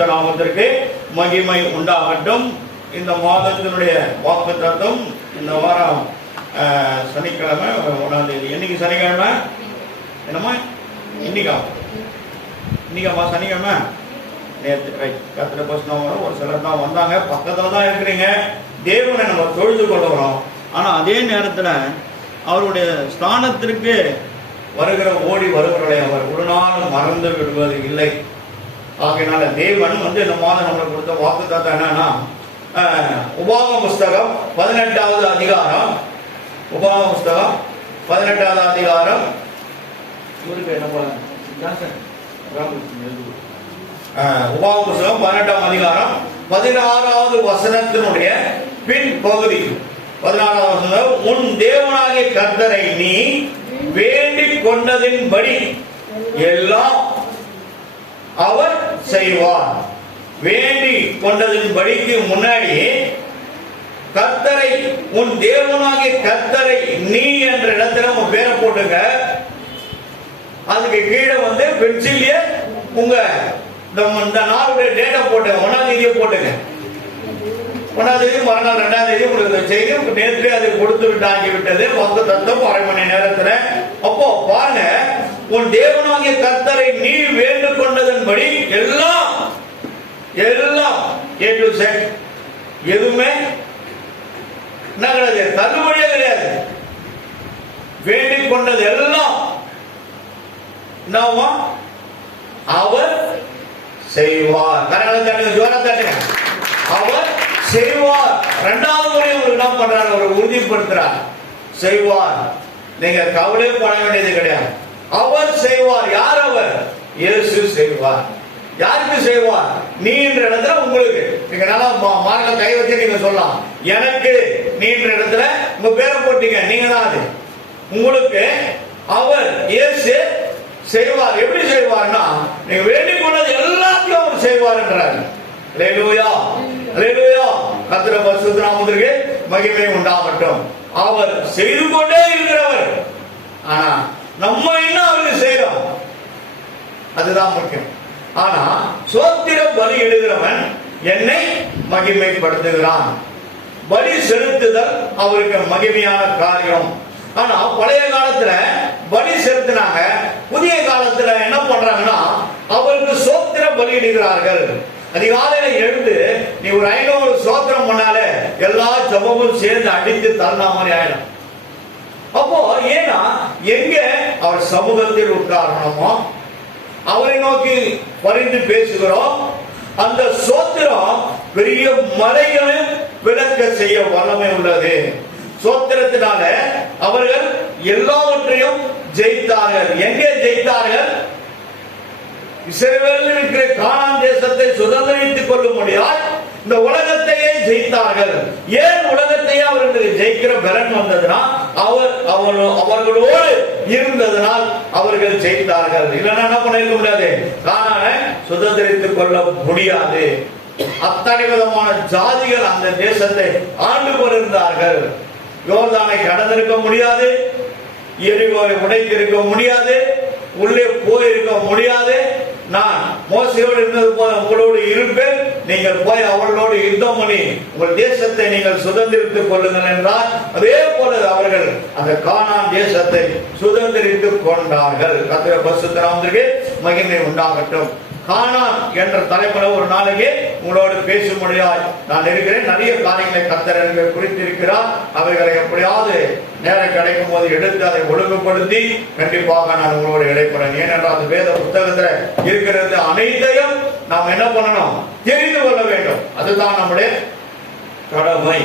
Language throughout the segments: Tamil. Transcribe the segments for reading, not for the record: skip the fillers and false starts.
பரிசுத்த நாமத்திற்கு மகிமை உண்டாகட்டும். இந்த மாதத்தினுடைய வாக்குத்தத்தம் இந்த வாரம் சனிக்கிழமை 1ஆம் தேதி. என்னைக்கு சனிக்கிழமை? என்னம்மா இன்னைக்காம்மா சனிக்கிழமை? நேற்று கத்திர பசங்க ஒரு சிலர் தான் வந்தாங்க. பக்கத்தில் தான் இருக்கிறீங்க. தேவனை நம்ம தொழுது கொள்ளுகிறோம். ஆனால் அதே நேரத்தில் அவருடைய ஸ்தானத்திற்கு வருகிற ஓடி வருகிறவர்களை அவர் ஒரு நாள் மறந்து விடுவது இல்லை. ஆகையினால தேவன் இந்த மாதம் நம்மளுக்கு கொடுத்த வாக்குத்தத்தம் என்னன்னா, உபாகம புஸ்தகம் 18வது அதிகாரம், உபாகம புஸ்தகம் 18வது அதிகாரம், உபாகம புஸ்தகம் 18ஆம் அதிகாரம் 16வது வசனத்தினுடைய பின் பகுதி. 16வது வசனம், உன் தேவனாகிய கர்த்தரை நீ வேண்டிக் கொண்டதின்படி எல்லாம் அவர் செய்வார். வேண்டி கொண்டதின்படிக்கு முன்னாடி கர்த்தரை, உன் தேவனாகிய கர்த்தரை நீ என்ற இடத்துல உங்க பேரை போட்டுங்க. அதுக்கு கீழே பென்சில்ல உங்க இந்த நாளுடைய டேட்டா போட்டுங்க. 1ஆம் தேதியை போட்டுங்க. 1ஆம் தேதி மறுநாள் 2ஆம் தேதி உங்களுக்கு செய்தி நேற்று அது கொடுத்து விட்டாங்கி விட்டது வாக்குத்தத்தம் 1/2 மணி நேரத்துல. அப்போ பாருங்க, உன் தேவனாகிய கர்த்தரை நீ வேண்டு கொண்டதன்படி எல்லாம் A to Z எதுவுமே என்ன கிடையாது, தள்ளுபடியே கிடையாது. வேண்டிக் கொண்டது எல்லாம் அவர் செய்வார். அவர் செய்வார். 2வது முறை உங்களுக்கு என்ன பண்றாரு, அவர் உறுதிப்படுத்துறார், செய்வார். நீங்க கவலை பட வேண்டியது கிடையாது. அவர் செய்வார். யார் அவர்? இயேசு செய்வார். யாருக்கு செய்வார்? நீ என்ற இடத்துல உங்களுக்கு. நீங்க நல்லா மார்க்க கை வச்சு நீங்க சொல்லலாம், எனக்கு நீ என்ற இடத்துல உங்க பேரை போட்டீங்க, நீங்க தான் அது. உங்களுக்கு அவர் இயேசு செய்வார். எப்படி செய்வார்னா, நீங்க வேண்டிக் கொண்டது எல்லாத்தையும் அவர் செய்வார் என்றார். அல்லேலூயா, அல்லேலூயா. கர்த்தர் பரிசுத்த நாமத்திற்கு மகிமை உண்டாகட்டும். அவர் செய்து கொண்டே இருக்கிறவர். ஆனா நம்ம என்ன அவருக்கு செய்யறோம், அதுதான் முக்கியம். ஆனா சோத்திர பலி இடுகிறவன் என்னை மகிமைப்படுத்துகிறான். பலி செலுத்துதல் அவருக்கு மகிமையான காரியம். ஆனா பழைய காலத்துல பலி செலுத்தினாங்க. புதிய காலத்துல என்ன பண்றாங்கன்னா, அவருக்கு சோத்திர பலி இடுகிறார்கள். அதிகாலையில எழுந்து நீ ஒரு 500 சோத்திரம் பண்ணாலே எல்லா ஜபமும் சேர்ந்து அடித்து தள்ளா மாதிரி ஆயிடும். அப்போ ஏன்னா எங்க அவர் சமூகத்தில் உட்காரணுமோ, அவரை நோக்கி பரிந்து பேசுகிறோம். அந்த சோத்திரம் பெரிய மலைகளையும் விளக்க செய்ய வல்லமை உள்ளது. சோத்திரத்தினால அவர்கள் எல்லாவற்றையும் ஜெயித்தார்கள். எங்கே ஜெயித்தார்கள்? இஸ்ரவேலில் இருக்கிற கானான் தேசத்தை சுதந்திரித்துக் கொள்ள முடியாது, இந்த உலகத்தையே ஜெயித்தார்கள். ஏன் உலகத்தையே அவர்களுக்கு ஜெயிக்கிற பலன் வந்ததுன்னா, அவர்களோடு இருந்ததனால் அவர்கள் ஜெயித்தார்கள். இல்லைன்னா என்ன பண்ணிருக்க முடியாது, கானானை சுதந்திரித்துக் கொள்ள முடியாது. அத்தனை விதமான ஜாதிகள் அந்த தேசத்தை ஆண்டு கொண்டிருந்தார்கள். யோர்தானை கடந்திருக்க முடியாது, எரிகோவை உடைத்திருக்க முடியாது, உள்ளே போயிருக்க முடியாது. நான் மோசையோடு இருந்தது போல உங்களோடு இருப்பேன், நீங்கள் போய் அவர்களோடு யுத்தம் பண்ணி உங்கள் தேசத்தை நீங்கள் சுதந்திரித்துக் கொள்ளுங்கள் என்றார். அதே போல அவர்கள் அந்த கானான் தேசத்தை சுதந்திரித்துக் கொண்டார்கள். கர்த்தர் பரிசுத்த நாமத்திற்கு மகிமை உண்டாகட்டும். கானான் என்ற தலைப்பில் ஒரு நாளைக்கு உங்களோடு பேசும்படியாய் நான் இருக்கிறேன். நிறைய காரியங்களை கர்த்தர் எனக்கு குறித்திருக்கிறார். அவைகளை எப்படியாவது நேரம் கிடைக்கும் போது எடுத்து அதை ஒழுங்குபடுத்தி கண்டிப்பாக நான் உங்களோடு இடைப்பறேன். ஏனென்றால் அந்த வேத புத்தகத்தில் இருக்கிறது அனைத்தையும் நாம் என்ன பண்ணணும், தெரிந்து கொள்ள வேண்டும். அதுதான் நம்முடைய கடமை.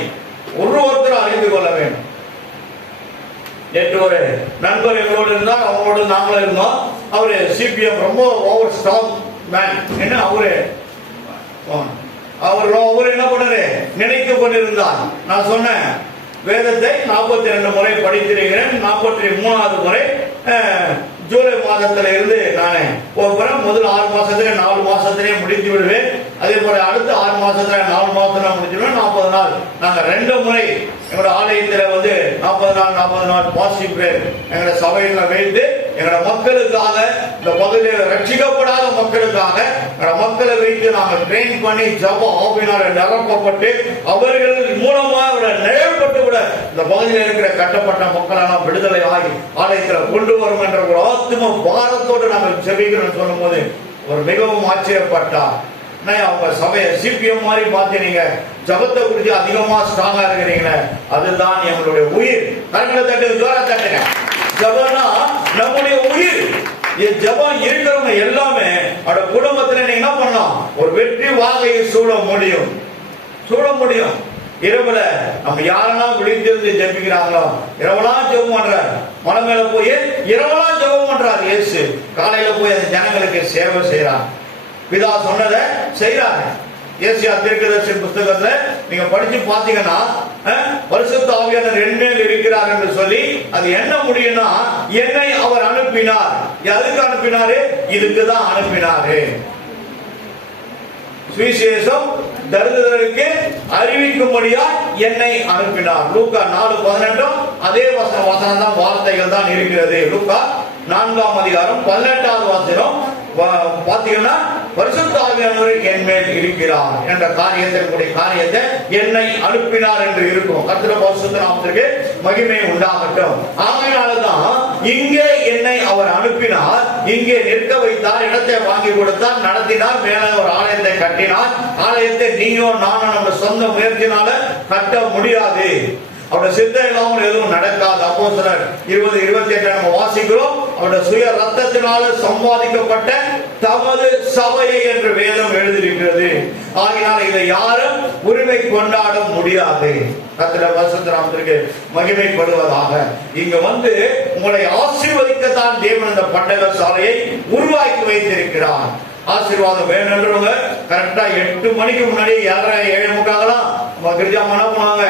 ஒருத்தர் அறிந்து கொள்ள வேண்டும். நேற்று ஒரு நண்பர் எங்களோடு இருந்தால், அவங்களோடு நாங்களும் இருந்தோம். அவரு சிபிஎம் ரொம்ப ஓவர் ஸ்ட்ராங் மேன். என்ன அவரு என்ன பண்ணாரு, நினைத்து கொண்டிருந்தார். நான் சொன்னேன், வேதத்தை 42 முறை படித்திருக்கிறேன். 43வது முறை ஜூலை மாதத்துல இருந்து நான் முதல் 6 மாசத்துல 4 மாசத்திலே முடித்து விடுவேன். அதே போல அடுத்த 6 மாசத்துல 4 மாசத்துல முடிச்சிடுவேன். 40 நாள் நாங்க 2 முறை எங்களோட ஆலயத்துல 40 நாள் பாசிட்டிவ் பிரேயர் எங்களோட சபையில வைத்து எங்களோட மக்களுக்காக, இந்த பகுதியில் ரட்சிக்கப்படாத மக்களுக்காக மக்களை வைத்து நாங்கள் ட்ரெயின் பண்ணி ஜெபம் ஆவியினால நிரப்பப்பட்டு அவர்கள் மூலமா நிழல்பட்டு விட இந்த பகுதியில் இருக்கிற கட்டப்பட்ட மக்கள் எல்லாம் விடுதலை ஆகி ஆலயத்தில் கொண்டு வரும் என்ற ஒரு ஆத்ம பாரத்தோடு நாங்கள் ஜெபிக்கிறோம் சொல்லும் போது ஒரு மிகவும் ஆச்சரியப்பட்டார். அவங்க சபையை சிபிஎம் மாதிரி பார்த்தீங்க, ஜபத்தை குறித்து அதிகமா ஸ்ட்ராங்கா இருக்கிறீங்களே, அதுதான் எங்களுடைய உயிர். கரங்களை தட்டு, ஜோரா தட்டுங்க. ஜபம்னா நம்முடைய உயிர். ஜபம் இருக்கிறவங்க எல்லாமே அவட குடும்பத்துல நீங்க என்ன பண்ணலாம், ஒரு வெற்றி வாகையை சூட முடியும். இரவுல நம்ம யாரெல்லாம் விழித்திருந்து ஜெபிக்கிறாங்களோ, இரவெல்லாம் ஜெபம் பண்றாரு. மலை மேல போய் இரவெல்லாம் ஜெபம் பண்றாரு இயேசு. காலையில போய் அந்த ஜனங்களுக்கு சேவை செய்யறாங்க. பிதா சொன்னதை செய்யறாங்க. ஏசியா தீர்க்கதரிசன புத்தகத்துல நீங்க படிச்சு பாத்தீங்கன்னா, பரிசுத்த ஆவியானவர் என் மேல் இருக்கிறார் என்று சொல்லி அது என்ன முடியும்னா, என்னை அவர் அனுப்பினார். எதுக்கு அனுப்பினாரு? இதுக்குதான் அனுப்பினாரு. சுவிசேஷம் தரித்திரருக்கு அறிவிக்கும்படியா என்னை அனுப்பினார். லூக்கா 4:18 அதே வசனம் தான், வார்த்தைகள் தான் இருக்கிறது. லூக்கா 4ஆம் அதிகாரம் 18வது வசனம் பாத்தீங்கன்னா, பரிசுத்த ஆவியானவர் என் மேல் இருக்கிறார் என்ற காரியத்தை என்னை அனுப்பினார் என்று இருக்கும். கர்த்தருடைய பரிசுத்த நாமத்திற்கு மகிமை உண்டாகட்டும். ஆகையால்தான் இங்கே என்னை அவர் அனுப்பினார், இங்கே நிற்க வைத்தார், இடத்தை வாங்கி கொடுத்தார், நடத்தினார், மேலே ஒரு ஆலயத்தை கட்டினார். ஆலயத்தை நீயோ நானும் நம்ம சொந்த முயற்சினால கட்ட முடியாது. அவருடைய சித்தம் இல்லாமல் எதுவும் நடக்காது. அப்போஸ்தலர் 20:28 நம்ம வாசிக்கிறோம். அவருடைய சுய ரத்தத்தினால சம்பாதிக்கப்பட்ட தமது சபையை என்று வேதம் எழுதியிருக்கிறது. ஆகையால் இதை யாரும் உரிமை கொண்டாட முடியாது. கர்த்தருடைய பரிசுத்த நாமத்திற்கு மகிமைப்படுவதாக. இங்க உங்களை ஆசீர்வதிக்கத்தான் தேவன் இந்த பண்டக சாலையை உருவாக்கி வைத்திருக்கிறார். ஆசீர்வாதம் வேணுன்றவங்க கரெக்டா 8 மணிக்கு முன்னாடி 7:45 நம்ம கிரிஜாம என்ன பண்ணுவாங்க,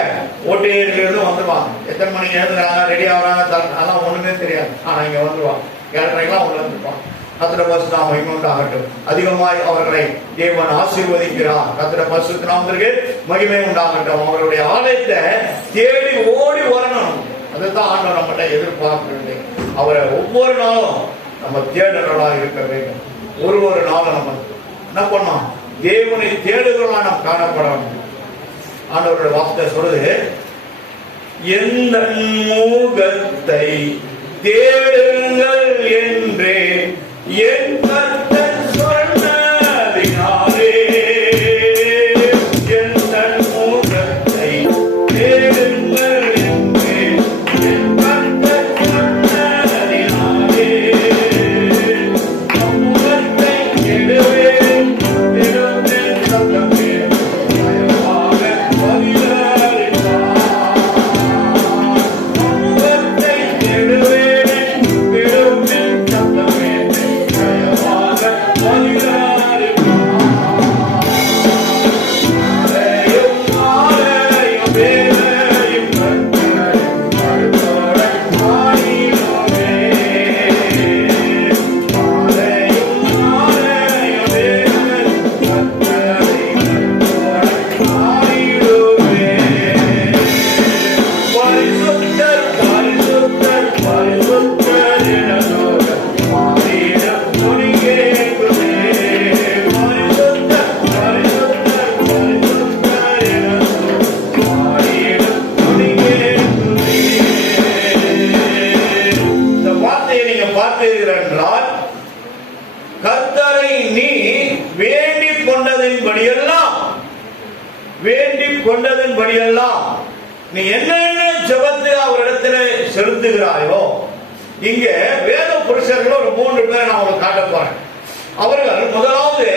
ஓட்டு இருந்து வந்துருவாங்க. எத்தனை மணிக்கு எழுதுறாங்க, ரெடி ஆகுறாங்க, அதெல்லாம் ஒண்ணுமே தெரியாது. ஆனா இங்க வந்துருவாங்க. 7:30 உள்ள வந்துருப்பாங்க. கர்த்தருடைய பரிசுத்த நாமம் மகிமையுண்டாகட்டும். அதிகமாய் அவர்களை தேவன் ஆசீர்வதிக்கிறார். கர்த்தருடைய பரிசுத்த நாமத்திற்கு மகிமை உண்டாகட்டும். அவர்களுடைய ஆலயத்தை தேடி ஓடி வரணும். அதுதான் ஆண்டவர் நம்மகிட்ட எதிர்பார்க்கிறது. அவரை ஒவ்வொரு நாளும் நம்ம தேடுறவர்களா இருக்க வேண்டும். ஒரு நாளும் நம்ம என்ன பண்ணோம், தேவனை தேடுகிறவர்களா நாம் காணப்பட வேண்டும். ஆண்டவருடைய வார்த்தை சொல்றது, எந்த முகத்தை தேடுங்கள் என்றே என் கர்த்தர் சொன்னதினாலே, எந்த முகத்தை தேடுங்கள் என்றே என் கர்த்தர் சொன்னதினாலே, முகத்தை தேடுவேன் தேடுவேன் சத்தமே பயமாக பதிலளிப்பார். முகத்தை தேடுவேன் தேடுவேன் சத்தமே பயமாக பதிலளிப்பார். ஆலயம் வேலையும் கர்த்தரை கருத்தோட ஆடினோமே. ஆலயம் வேலையும் கர்த்தரை கருத்தோட ஆடினோமே. பரிசுத்தர் பரிசுத்தர் பரிசுத்தர் என சொல்ல மாறிடம் துணி கேட்குமே. பரிசுத்தர் பரிசுத்தர் பரிசுத்தர் என சொல்ல மாறிடம் துணி கேட்குமே. இந்த வார்த்தையை நீங்க பார்த்தீர்கள் என்றால், கர்த்தரை நீ வேண்டிக் கொண்டதின்படியெல்லாம் நீ என்னென்ன ஜெபத்தை அவரிடத்தில் செலுத்துகிறாயோ, இங்கே வேத புருஷர்கள் ஒரு 3 பேரை நான் உங்களுக்கு காட்ட போறேன். அவர்கள் முதலாவது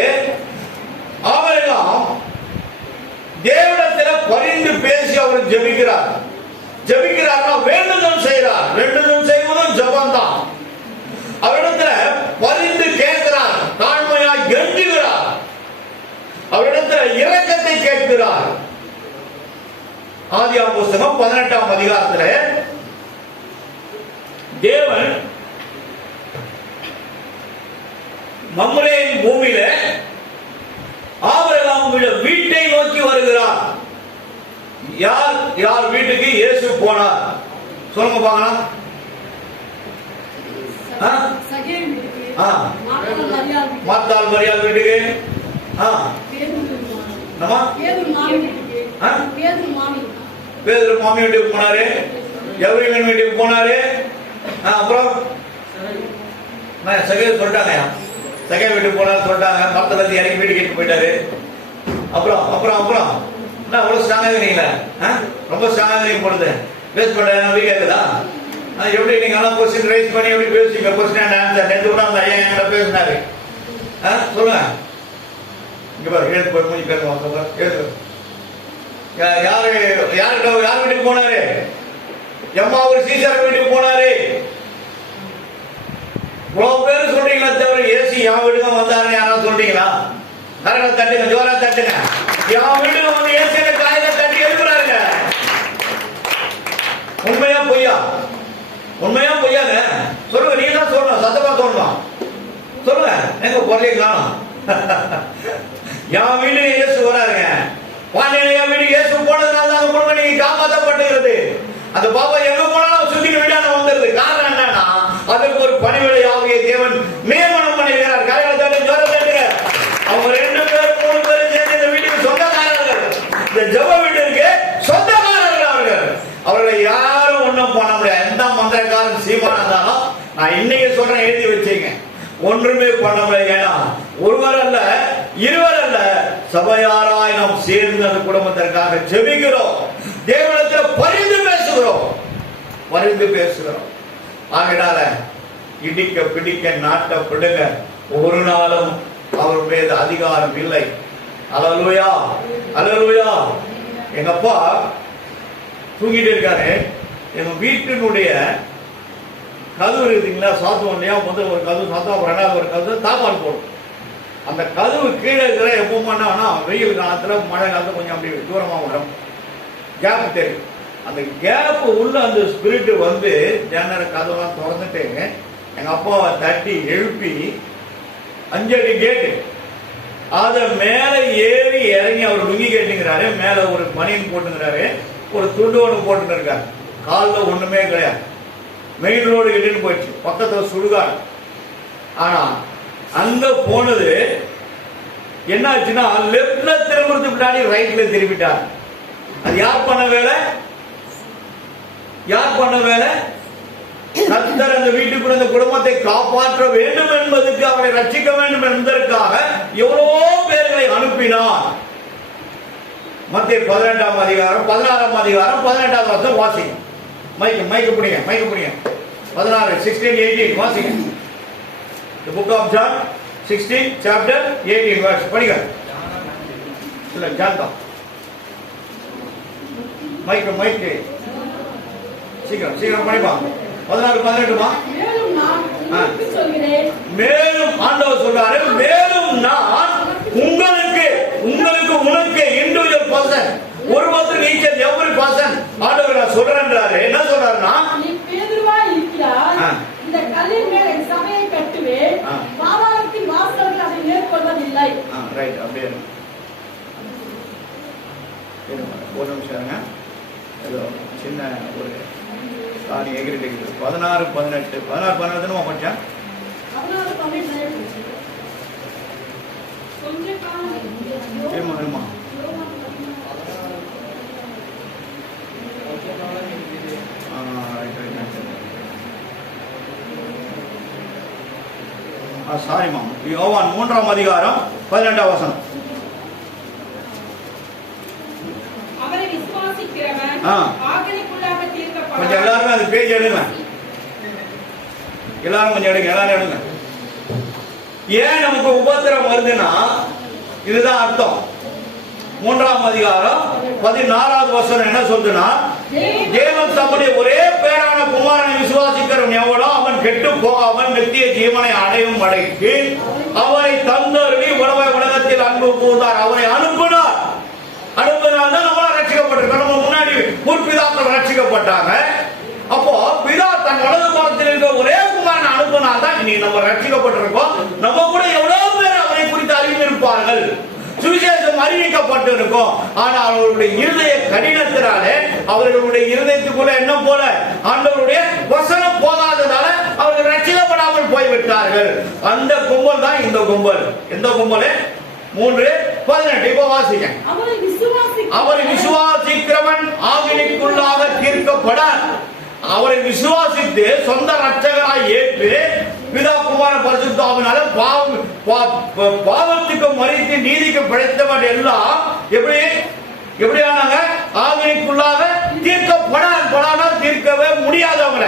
அவரெல்லாம் தேவனிடத்தில் பரிந்து பேசி அவர் ஜெபிக்கிறார்னா வேண்டுதல் செய்கிறார். வேண்டுதல் செய்வதும் ஜெபம் தான். அவரிடத்துல பரிந்து கேட்கிறார், தாழ்மையா கெஞ்சுகிறார், அவரிடத்துல இரக்கத்தை கேட்கிறார். ஆதியாகமம் புத்தகம் 18ஆம் அதிகாரத்துல தேவன் மம்ரேயின் பூமியில ஆபிரகாம் வீட்டை நோக்கி வருகிறார். யார் வீட்டுக்கு இயேசு போனார்? சொல்லுங்க பார்க்கலாம். மார்த்தாள் மரியாள் வீட்டுக்கு, பேதுரு மாமி வீட்டுக்கு போனாரு, எவரின் வீட்டுக்கு போனாரு. அப்புறம் சகே சொல்லிட்டாங்க, சகே வீட்டுக்கு போனாரு சொல்லிட்டாங்க. மரத்துல இருந்து இறங்கி வீட்டுக்கு எடுத்து போயிட்டாரு. அப்புறம் அப்புறம் அப்புறம் என்ன அவ்வளவு ஸ்ட்ராங்கா இருக்கீங்களா? ரொம்ப ஸ்ட்ராங்கா இருக்கீங்க பொழுது பேஸ் பண்ண கேக்குதா? எப்படி நீங்க எல்லாம் கொஸ்டின் ரைஸ் பண்ணி எப்படி பேசுவீங்க? கொஸ்டின் அண்ட் ஆன்சர் நேற்று கூட அந்த ஐயா என்கிட்ட பேசினாரு. சொல்லுங்க, இங்க பாரு, எழுத்து போய் மூஞ்சி பேசுவாங்க. எழுத்து யாரு யாருக்கிட்ட யார் வீட்டுக்கு போனாரு? எம்மா ஒரு சீசர் வீட்டுக்கு போனாரு. இவ்வளவு பேர் சொல்றீங்களா தவிர ஏசி என் வீட்டுக்கு வந்தாரு யாராவது சொல்றீங்களா? கரெக்டா தட்டுங்க, ஜோரா தட்டுங்க. என் வீட்டுக்கு வந்து ஏசி காலையில தட்டி எழுப்புறாருங்க. உண்மையா பொய்யா? உண்மையா பொய்யாங்க? சொல்லுங்க, நீங்க தான் சொல்லணும், சத்தமா சொல்லணும். சொல்லுங்க, எங்க பொருளை காணும். என் வீடு இயேசு வராருங்க. பாண்டியன் என் வீடு இயேசு போனதுனால தான் குடும்பம் நீங்க காப்பாற்றப்பட்டுகிறது. அந்த பாப்பா எங்க போனாலும் சுத்திட்டு வீடான வந்துருது. காரணம் என்னன்னா அதுக்கு ஒரு பணிவிடை ஆகிய தேவன் நியமனம் பண்ணிருக்கிறார். கரையில தட்டு, ஜோர தட்டுங்க. அவங்க 2 பேர் 3 பேரும் சேர்ந்து இந்த வீட்டுக்கு சொந்தக்காரர்கள். இந்த ஜெப வீட்டிற்கு சொந்தக்காரர்கள் அவர்கள். அவர்களை யாரும் ஒண்ணும் பண்ண முடியாது. எந்த மந்திரக்காரன் சீமானா இருந்தாலும் நான் இன்னைக்கு சொல்றேன், எழுதி வச்சீங்க, ஒன்றுமே பண்ண முடியாது. ஏன்னா ஒருவர் அல்ல, இருவர் அல்ல, சபையாராய் நாம் சேர்ந்து அந்த குடும்பத்திற்காக ஜெபிக்கிறோம். தேவனிடத்தில் பரிந்து பேசுகிறோம், பரிந்து பேசுகிறோம். ஆகினால இடிக்க பிடிக்க நாட்ட பிடுங்க ஒரு நாளும் அவர் மீது அதிகாரம் இல்லை. அல்லேலூயா, அல்லேலூயா. எங்க அப்பா தூங்கிட்டு இருக்காரு. எங்க வீட்டினுடைய கதவு இருக்குங்களா, சாத்துவோம் இல்லையா? முதல் ஒரு கதவு சாத்தம், 2வது ஒரு கதவு தாப்பால் போடும். அந்த கதவு கீழே இருக்கிற எப்போ பண்ணா வெயில் காலத்துல மழை காலத்துல கொஞ்சம் அப்படி தூரமா வரும், கேப் தெரியும். அந்த கேப் உள்ள அந்த ஸ்பிரிட் வந்து ஜன்னல கதவெல்லாம் திறந்துட்டு எங்க அப்பாவை தட்டி எழுப்பி 5 அடி கேட்டு அத மேல ஏறி இறங்கி அவர் லுங்கி கேட்டுங்கிறாரு. மேல ஒரு பனியன் போட்டுங்கிறாரு, ஒரு துண்டு ஒன்று போட்டுன்னு இருக்காரு. காலில் ஒண்ணுமே கிடையாது. மெயின் ரோடு கிட்டு போயிடுச்சு, பக்கத்துல சுடுகாடு. ஆனா அங்க போனது என்னாச்சுன்னா லெப்ட்ல திரும்புறதுக்கு முன்னாடி ரைட்ல திரும்பிட்டார். அது யார் பண்ண வேலை? யார் பண்ண வேலை? கர்த்தர் அந்த வீட்டுக்குள்ள அந்த குடும்பத்தை காப்பாற்ற வேண்டும் என்பதற்கு, அவரை ரட்சிக்க வேண்டும் என்பதற்காக எவ்வளவோ பேர்களை அனுப்பினார். மத்தேயு 18ஆம் அதிகாரம் 16ஆம் அதிகாரம் 18வது வசனம் வாசிங்க. மைக்கு புடிங்க, மைக்கு புடிங்க. 16, 16, 18 வாசிங்க. The book of John 16 chapter 18 verse படிங்க. இல்ல ஜான் தான். மைக்கு சீக்கிரம் படிப்பா. 16, 18மா? மேலும் ஆண்டவர் சொல்றாரு, மேலும் நான் உங்களுக்கு இண்டிவிஜுவல் பர்சன், ஒருவருக்கு ஈச் எவரி பர்சன் ஆண்டவர் நான் சொல்றேன்றாரு. என்ன சொல்றாருன்னா, நீ பேதுருவா இருக்கிறாய், இந்த கல்லின் மேல் என் சபையை கட்டுவேன், பாதாளத்தின் வாசல்கள் அதை மேற்கொள்வதில்லை. ரைட், அப்படியே ஒரு நிமிஷம் இருங்க. ஏதோ சின்ன ஒரு காணி எகிரிட்டு 16, 18 16 படிச்சா 16, 18 கொஞ்சம் இருமா சாரிமா. யோவான் 3ஆம் அதிகாரம் 18ஆம் வசனம். அவரை விசுவாசிக்கிறவன் ஆக்கினைக்குள்ளாக தீர்க்கப்படுவான். கொஞ்சம் எல்லாரும் அது பேஜ் எடுங்க, எல்லாரும் கொஞ்சம் எடுங்க, எல்லாரும் எடுங்க. ஏன் நமக்கு உபத்திரம் வருதுன்னா இதுதான் அர்த்தம். 3ஆம் அதிகாரம் 14வது வசனம் என்ன சொல்லுதுன்னா, தேவன் தம்முடைய ஒரே பேரான குமாரனை விசுவாசிக்கிறவன் எவனோ அவன் கெட்டு போகாமல் நித்திய ஜீவனை அடையும் வரைக்கு அவனை தந்தருளி உலகத்தில் அன்பு கூர்ந்தார். அவனை அனுப்பினார். அனுப்பினால்தான் நம்மளாம் ரட்சிக்கப்பட்டிருக்கோம். நம்ம முன்னாடி முற்பிதாக்கள் ரட்சிக்கப்பட்டாங்க. அப்போ பிதா தன் வலது புறத்தில் இருக்க ஒரே குமாரனை அனுப்பினால்தான் இன்னைக்கு நம்ம ரட்சிக்கப்பட்டிருக்கோம். நம்ம கூட எவ்வளவு பேர் அவரை குறித்து அறிந்திருப்பார்கள், சுவிசேஷம் அறிவிக்கப்பட்டு இருக்கும். ஆனால் அவர்களுடைய இருதய கடினத்தினாலே, அவர்களுடைய இருதயத்துக்குள்ள என்ன போல ஆண்டவருடைய வசனம் போகாததால அவர்கள் ரட்சிக்கப்படாமல் விட்டார்கள். அந்த கும்பல் தான் இந்த கும்பல். எந்த கும்பல்? 3:18. இப்ப வாசிங்க. அவரை விசுவாசிக்கிறவன் ஆக்கினைக்குள்ளாக தீர்க்கப்பட, அவரை விசுவாசித்து சொந்த ரட்சகராய் ஏற்று பிதா குமார பரிசுத்த ஆவியினால பாவத்துக்கு மரித்து நீதிக்கு பிழைத்தவன் எல்லாம் எப்படி ஆனாங்க? ஆக்கினைக்குள்ளாக தீர்க்கப்படானா தீர்க்கவே முடியாதவங்கள.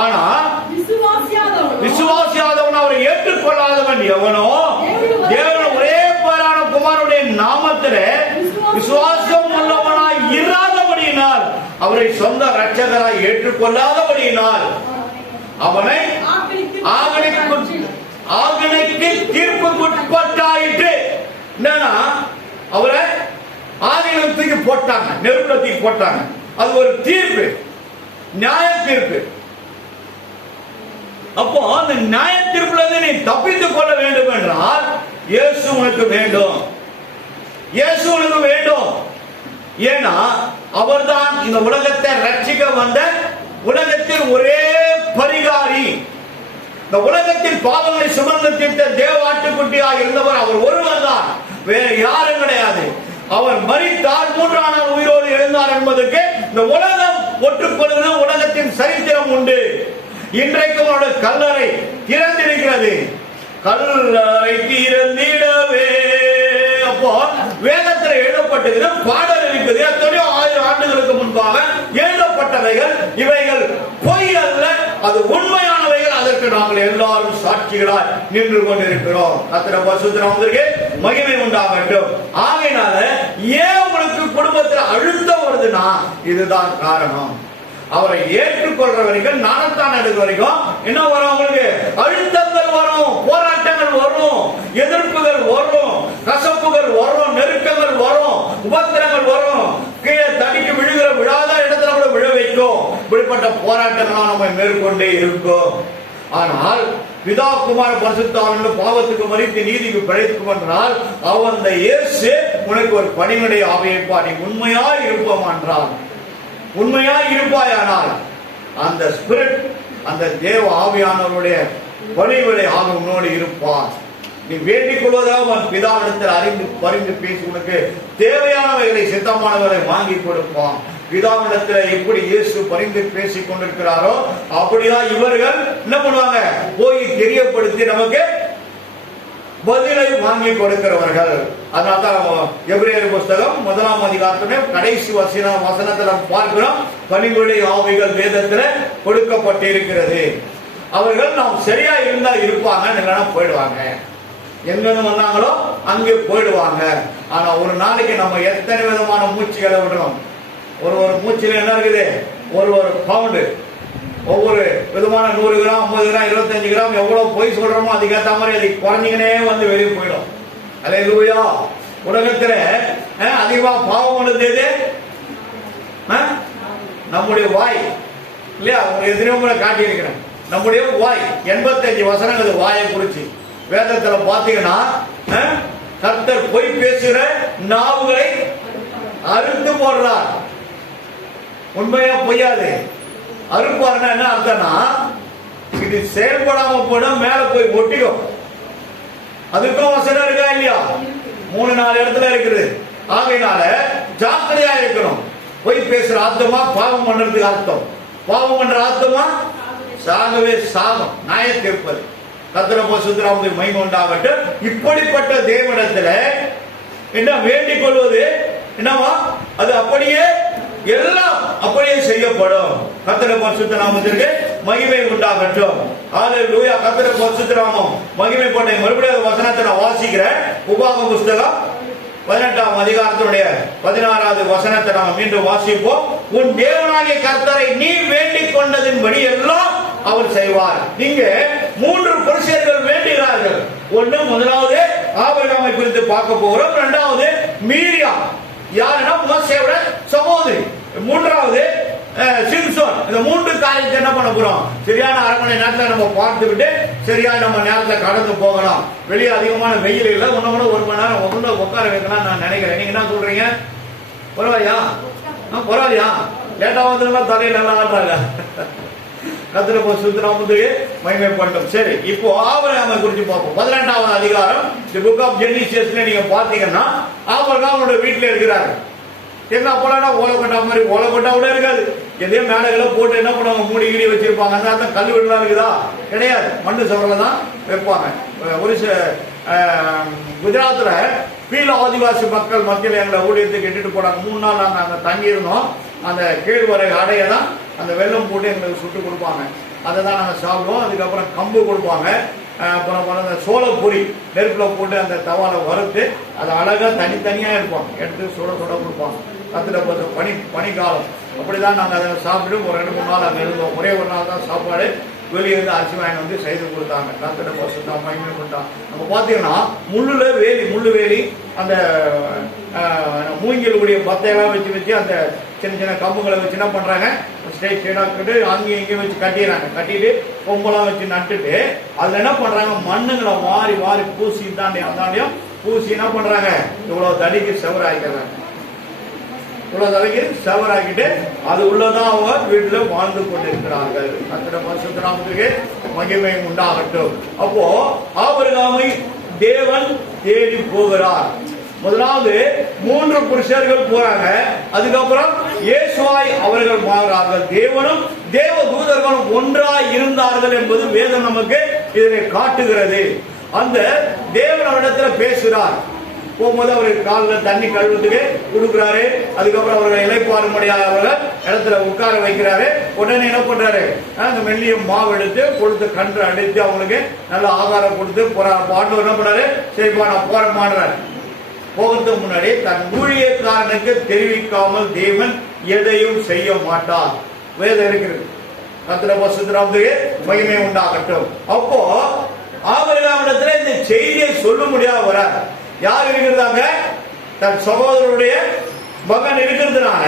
ஆனா விசுவாசியாதவன் அவரை ஏற்றுக்கொள்ளாதவன் எவனோ தேவன் ஒரே பேரான குமாரனுடைய நாமத்திலே விசுவாசம் உள்ளவனாய் இராதபடியினால், அவரை சொந்த ரட்சகராய் ஏற்றுக்கொள்ளாதபடியினால் அவனை ஆக்கினைக்கு தீர்ப்புக்குட்பட்டாயிற்று. என்னன்னா அவரை ஆகினத்துக்கு போட்டாங்க, நெருப்பத்துக்கு போட்டாங்க. அது ஒரு தீர்ப்பு, நியாய தீர்ப்பு. அப்போ அந்த நியாய தீர்ப்புல இருந்து நீ தப்பித்துக் கொள்ள வேண்டும் என்றால் இயேசு உனக்கு வேண்டும். இயேசு உனக்கு வேண்டும். ஏன்னா அவர்தான் இந்த உலகத்தை ரட்சிக்க வந்த உலகத்தில் ஒரே பரிகாரி. இந்த உலகத்தின் பாவங்களை சுமந்து தீர்த்த தேவ ஆட்டுக்குட்டியாக இருந்தவர் அவர் ஒருவர் தான், வேற யாரும் கிடையாது. அவர் மரித்தார், 3ஆம் நாள் உயிரோடு எழுந்தார் என்பதற்கு இந்த உலகம் ஒற்றுக்கொள்வது உலகத்தின் சரித்திரம் உண்டு. இன்றைக்கும் அவருடைய கல்லறை திறந்திருக்கிறது. கல்லறை திறந்திடவே அப்போ வேதத்தில் எழுதப்பட்டது, பாடல் இருக்குது. எத்தனையோ 1000 ஆண்டுகளுக்கு முன்பாக எழுதப்பட்டவைகள். இவைகள் பொய் அல்ல, அது உண்மையானவைகள். அதற்கு நாங்கள் எல்லாரும் சாட்சிகளாய் நின்று கொண்டிருக்கிறோம். கர்த்தருடைய பரிசுத்த நாமத்திற்கு மகிமை உண்டாகட்டும். ஆகையினால ஏன் உங்களுக்கு குடும்பத்தில் அழுத்தம் வருதுன்னா இதுதான் காரணம். அவரை ஏற்றுக்கொள்ற வரைக்கும், ஞானத்தான் எடுக்கிற வரைக்கும் என்ன வரும்? உங்களுக்கு அழுத்தங்கள் வரும், போராட்டங்கள் வரும், எதிர்ப்புகள் வரும், கசப்புகள் வரும், நெருக்கங்கள் வரும், உபத்திரங்கள் வரும், கீழே தடிக்கு விழாத இடத்துல கூட விழ வைக்கும். இப்படிப்பட்ட போராட்டங்களாக நம்ம மேற்கொண்டே இருக்கும். ஆனால் பிதா குமார பரிசுத்த ஆவியினாலே பாவத்துக்கு மரித்து நீதிக்கு பிழைக்கும் என்றால் அவன் அந்த இயேசு உனக்கு ஒரு பணிவிடை ஆவியப்பா, நீ உண்மையாய் இருப்போமான்றான். உண்மையாய் இருப்பாயானால் அந்த ஸ்பிரிட், அந்த தேவ ஆவியானவருடைய பணிவிடை ஆவி உன்னோடு இருப்பார். நீ வேண்டிக் கொள்வதாக பிதாவிடத்தில் அறிந்து பரிந்து பேசி உனக்கு தேவையானவைகளை, சித்தமானவர்களை வாங்கி கொடுப்பான். பிதாவிடத்தில் எப்படி இயேசு பரிந்து பேசிக் கொண்டிருக்கிறாரோ அப்படிதான் இவர்கள் என்ன பண்ணுவாங்க? போய் தெரியப்படுத்தி நமக்கு பதிலை வாங்கி கொடுக்கிறவர்கள். அதனால்தான் எபிரேயர் புஸ்தகம் 1ஆம் அதிகாரத்திலே கடைசி வசனத்தில் பார்க்கிறோம், பணிவிடை ஆவிகள் வேதத்தில் கொடுக்கப்பட்டிருக்கிறது. அவர்கள் நாம் சரியா இருந்தா இருப்பாங்க, இல்லைன்னா போயிடுவாங்க. எங்க வந்தாங்களோ அங்கே போயிடுவாங்க. ஆனா ஒரு நாளைக்கு நம்ம எத்தனை விதமான மூச்சுகளை விடணும். ஒரு மூச்சில என்ன இருக்குது? ஒரு பவுண்டு, ஒவ்வொரு விதமான 100 கிராம், 50 கிராம், 25 கிராம் எவ்வளவு பொய் சொல்றோமோ அதுக்கேற்ற மாதிரி அது குறைஞ்சிங்கனே வந்து வெளியே போயிடும். அல்லேலூயா. உலகத்துல அதிகமா பாவம் பண்ணுது நம்முடைய வாய் இல்லையா? ஒரு எதிரே காட்டி இருக்கிறேன். நம்முடைய வாய் 85 வசனங்கள் வாயை குறிச்சு வேதத்துல பாத்தீங்கன்னா கர்த்தர் பொய் பேசுகிற நாவுகளை அறுத்து போடுறார். உண்மையா பொய்யாது அறுப்பாருன்னா என்ன அர்த்தம்னா இது செயல்படாம போனா மேல போய் ஒட்டிக்கும். அதுக்கும் வசனம் இருக்கா இல்லையா? 3-4 இடத்துல இருக்குது. ஆகையினால ஜாக்கிரதையா இருக்கணும். பொய் பேசுற ஆத்மா பாவம் பண்றதுக்கு அர்த்தம். பாவம் பண்ற ஆத்மா சாகவே சாகம், நியாய தீர்ப்பது. கர்த்தர் பரிசுத்த நாமத்துக்கு மகிமை உண்டாகட்டும். இப்படிப்பட்ட தேவனிடத்துல என்ன வேண்டிக் கொள்வது என்னவா? அது அப்படியே எல்லாம் அப்படியே செய்யப்படும். கர்த்தர் பரிசுத்த நாமத்திற்கு மகிமை உண்டாகட்டும். ஹல்லேலூயா. கர்த்தர் பரிசுத்த நாமம் மகிமைப்பட்ட மறுபடியும் வசனத்தை நான் வாசிக்கிறேன். உபாகம புஸ்தகம் 18ஆம் அதிகாரத்தினுடைய 16வது வசனத்தை நாம் மீண்டும் வாசிப்போம். உன் தேவனாகிய கர்த்தரை நீ வேண்டிக் கொண்டதின்படி எல்லாம் அவர் செய்வார். இங்க 3 புருஷர்கள் வேண்டுகிறார்கள். ஒன்று, முதலாவது ஆபிரகாமை குறித்து பார்க்க போகிறோம். இரண்டாவது மீரியாம், யாருன்னா மோசேயோட சகோதரி. மூன்றாவது சிம்சோன். இந்த 3 காரியத்தை என்ன பண்ண போறோம்? சரியான அரை மணி நேரத்தில் நம்ம பார்த்துக்கிட்டு சரியா நம்ம நேரத்தில் கடந்து போகலாம். வெளியே அதிகமான வெயில் இல்லை, ஒன்னு 1 மணி நேரம் உட்கார வைக்கலாம் நான் நினைக்கிறேன். நீங்க என்ன சொல்றீங்க? பரவாயில்லையா? பரவாயில்லையா? லேட்டா வந்துருந்தா தலையில எல்லாம் ஆடுறாங்க. கர்த்தருடைய பரிசுத்த நாமத்துக்கு மகிமை பண்ணட்டும். சரி, இப்போ ஆபிரகாமை குறித்து பார்ப்போம். 12வது அதிகாரம் தி புக் ஆஃப் ஜெனிசிஸ்ல நீங்க பாத்தீங்கன்னா ஆபிரகாமோட வீட்டுல இருக்கிறாரு. எங்க அப்பலாம் ஓலக்கொட்டா மாதிரி ஓலக்கொட்டா கூட இருக்காது, எதையும் மேடைகளை போட்டு என்ன பண்ணுவாங்க, மூடி கீடி வச்சிருப்பாங்க. அந்த கல் வீடுலாம் இருக்குதா? கிடையாது, மண்ணு சவரில் தான் வைப்பாங்க. ஒரு குஜராத்ல பீல ஆதிவாசி மக்கள் மத்தியில் எங்களை ஊழியத்துக்கு இட்டுட்டு போனாங்க. 3 நாள் நாங்கள் அங்கே தங்கியிருந்தோம். அந்த கேழ்வரை அடையை தான் அந்த வெள்ளம் போட்டு எங்களுக்கு சுட்டு கொடுப்பாங்க, அதை தான் நாங்கள் சாப்பிடுவோம். அதுக்கப்புறம் கம்பு கொடுப்பாங்க, அப்புறம் அந்த சோளப்பொரி நெருப்பில் போட்டு அந்த தவாலை வறுத்து அதை அழகாக தனித்தனியாக இருப்பாங்க, எடுத்து சுட சுட கொடுப்பாங்க. கத்திர பனிக்காலம் அப்படிதான் நாங்கள் அதை சாப்பிட்டு ஒரு 2-3 நாள் அங்கே இருந்தோம். ஒரே ஒரு நாள் தான் சாப்பாடு, வெளியே இருந்து அரிசி வாங்கி வந்து செய்து கொடுத்தாங்க. கத்திர பசு மகிமை கொடுத்தாங்க. நம்ம பார்த்தீங்கன்னா முள்ளு வேலி அந்த மூங்கிலுடைய பத்தையெல்லாம் வச்சு அந்த சின்ன சின்ன கம்புகளை வச்சு என்ன பண்றாங்க, ஸ்டேட் ஸ்டேடாக்கிட்டு அங்கேயும் இங்கேயும் வச்சு கட்டிட்டு கொம்பெல்லாம் வச்சு நட்டுட்டு அதுல என்ன பண்றாங்க, மண்ணுங்களை வாரி பூசி தாண்டியும் பூசி என்ன பண்றாங்க, இவ்வளவு தடிக்கு செவராக்கிறாங்க. இவ்வளவு தலைக்கு செவராக்கிட்டு அது உள்ளதான் அவங்க வீட்டுல வாழ்ந்து கொண்டிருக்கிறார்கள். கர்த்தருடைய பரிசுத்த நாமத்திற்கு மகிமை உண்டாகட்டும். அப்போ ஆபிரகாமை தேவன் தேடி போகிறார். முதலாவது 3 புருஷர்கள் போறாங்க, அதுக்கப்புறம் இயேசுவாய் அவர்கள் மாறுறார்கள். தேவனும் தேவ தூதர்களும் ஒன்றாய் இருந்தார்கள் என்பது வேதம் நமக்கு இதனை காட்டுகிறது. அந்த தேவன் அவரிடத்துல பேசுகிறார். போகும்போது அவருக்கு காலில் தண்ணி கழுவுறதுக்கு கொடுக்குறாரு. அதுக்கப்புறம் அவர்கள் இலைப்பாறும்படியாக அவர்கள் இடத்துல உட்கார வைக்கிறாரு. உடனே என்ன பண்றாரு, அந்த மெல்லிய மாவு எடுத்து கொடுத்து கன்று அடித்து அவங்களுக்கு நல்ல ஆகாரம் கொடுத்து ஆண்டவர் என்ன பண்றாரு, சரிப்பா நான் போறேன். போகிறதுக்கு முன்னாடி தன் ஊழியக்காரனுக்கு தெரிவிக்காமல் தேவன் எதையும் செய்ய மாட்டார். வேதம் இருக்கிறது. கர்த்தருடைய பரிசுத்த நாமத்துக்கு மகிமை உண்டாகட்டும். அப்போ ஆபிரகாமிடத்துல இந்த செய்தியை சொல்ல முடியாத வரார். யார் இருக்கிறாங்க, தன் சகோதரருடைய மகன் இருக்கிறதுனால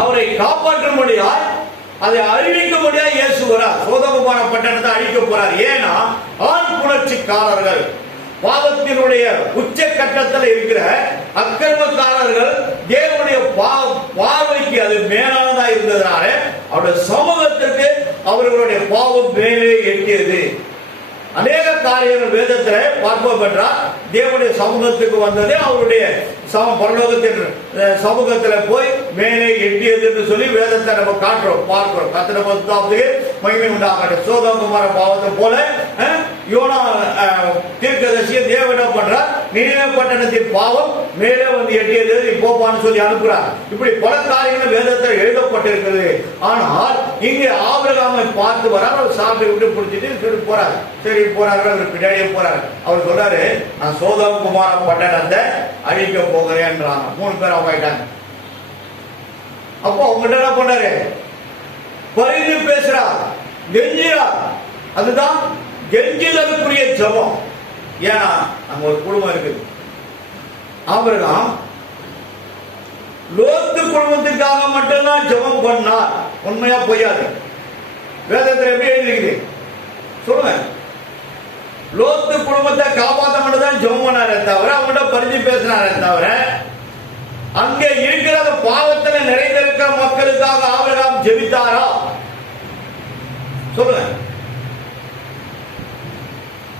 அவரை காப்பாற்றும்படியா அதை அறிவிக்கும்படியா இயேசு வரார். சோதோம பட்டணத்தை அழிக்க போறார். ஏன்னா ஆண் புணர்ச்சிக்காரர்கள், பாவத்தினுடைய உச்ச கட்டத்தில் இருக்கிற அக்கிரமக்காரர்கள் தேவனுடைய பார்வைக்கு அது மேலானதா இருந்ததுனால அவருடைய சமூகத்திற்கு அவர்களுடைய பாவம் மேலே எட்டியது. அநேக காரியங்கள் வேதத்தில் பார்ப்போம் என்றால் தேவனுடைய சமூகத்துக்கு வந்தது அவருடைய பரலோகத்தின் சமூகத்தில் போய் மேலே எட்டியது என்று சொல்லி வேதத்தை நம்ம பார்க்கிறோம். கர்த்தருடைய பரிசுத்தத்துக்கு மகிமை உண்டாகட்டும். சோதோம பாவத்தை போல யோனா தீர்க்கதரிசியை தேவன் என்ன பண்றார், நினிவே பட்டணத்தின் பாவம் மேலே வந்து எட்டியது, நீ போப்பான்னு சொல்லி அனுப்புறார். இப்படி பல காரியங்கள் வேதத்தில் எழுதப்பட்டிருக்கிறது. ஆனால் இங்கே ஆபிரகாமை பார்த்து வரார். அவர் சாப்பிட்டு விட்டு பிடிச்சிட்டு போறாரு. சரி போறாரு, அவர் பின்னாடியே போறாரு. அவர் சொல்றாரு, நான் சோதோம பட்டணத்தை அழிக்க போகிறேன்றாங்க. 3 பேர் அவங்க ஆயிட்டாங்க. அப்போ அவங்ககிட்ட என்ன பண்ணாரு, பரிந்து பேசுறார், கெஞ்சிறார். அதுதான் கெஞ்சிதலுக்குரிய ஜெபம். ஏன்னா அங்க ஒரு குடும்பம் இருக்குது. ஆபிரகாம் லோத்து குடும்பத்திற்காக மட்டும்தான் ஜெபம் பண்ணார். உண்மையா பொய்யாது? வேதத்தில் எப்படி எழுதிருக்குது சொல்லுங்க. லோத்து குடும்பத்தை காப்பாற்ற மட்டும் தான் ஜெபம் பண்ணாரே தவிர, அவங்கள்ட்ட பரிந்து பேசினாரே தவிர, அங்கே இருக்கிற பாவத்தில் நிறைந்திருக்கிற மக்களுக்காக ஆபிரகாம் ஜெபித்தாரா சொல்லுங்க.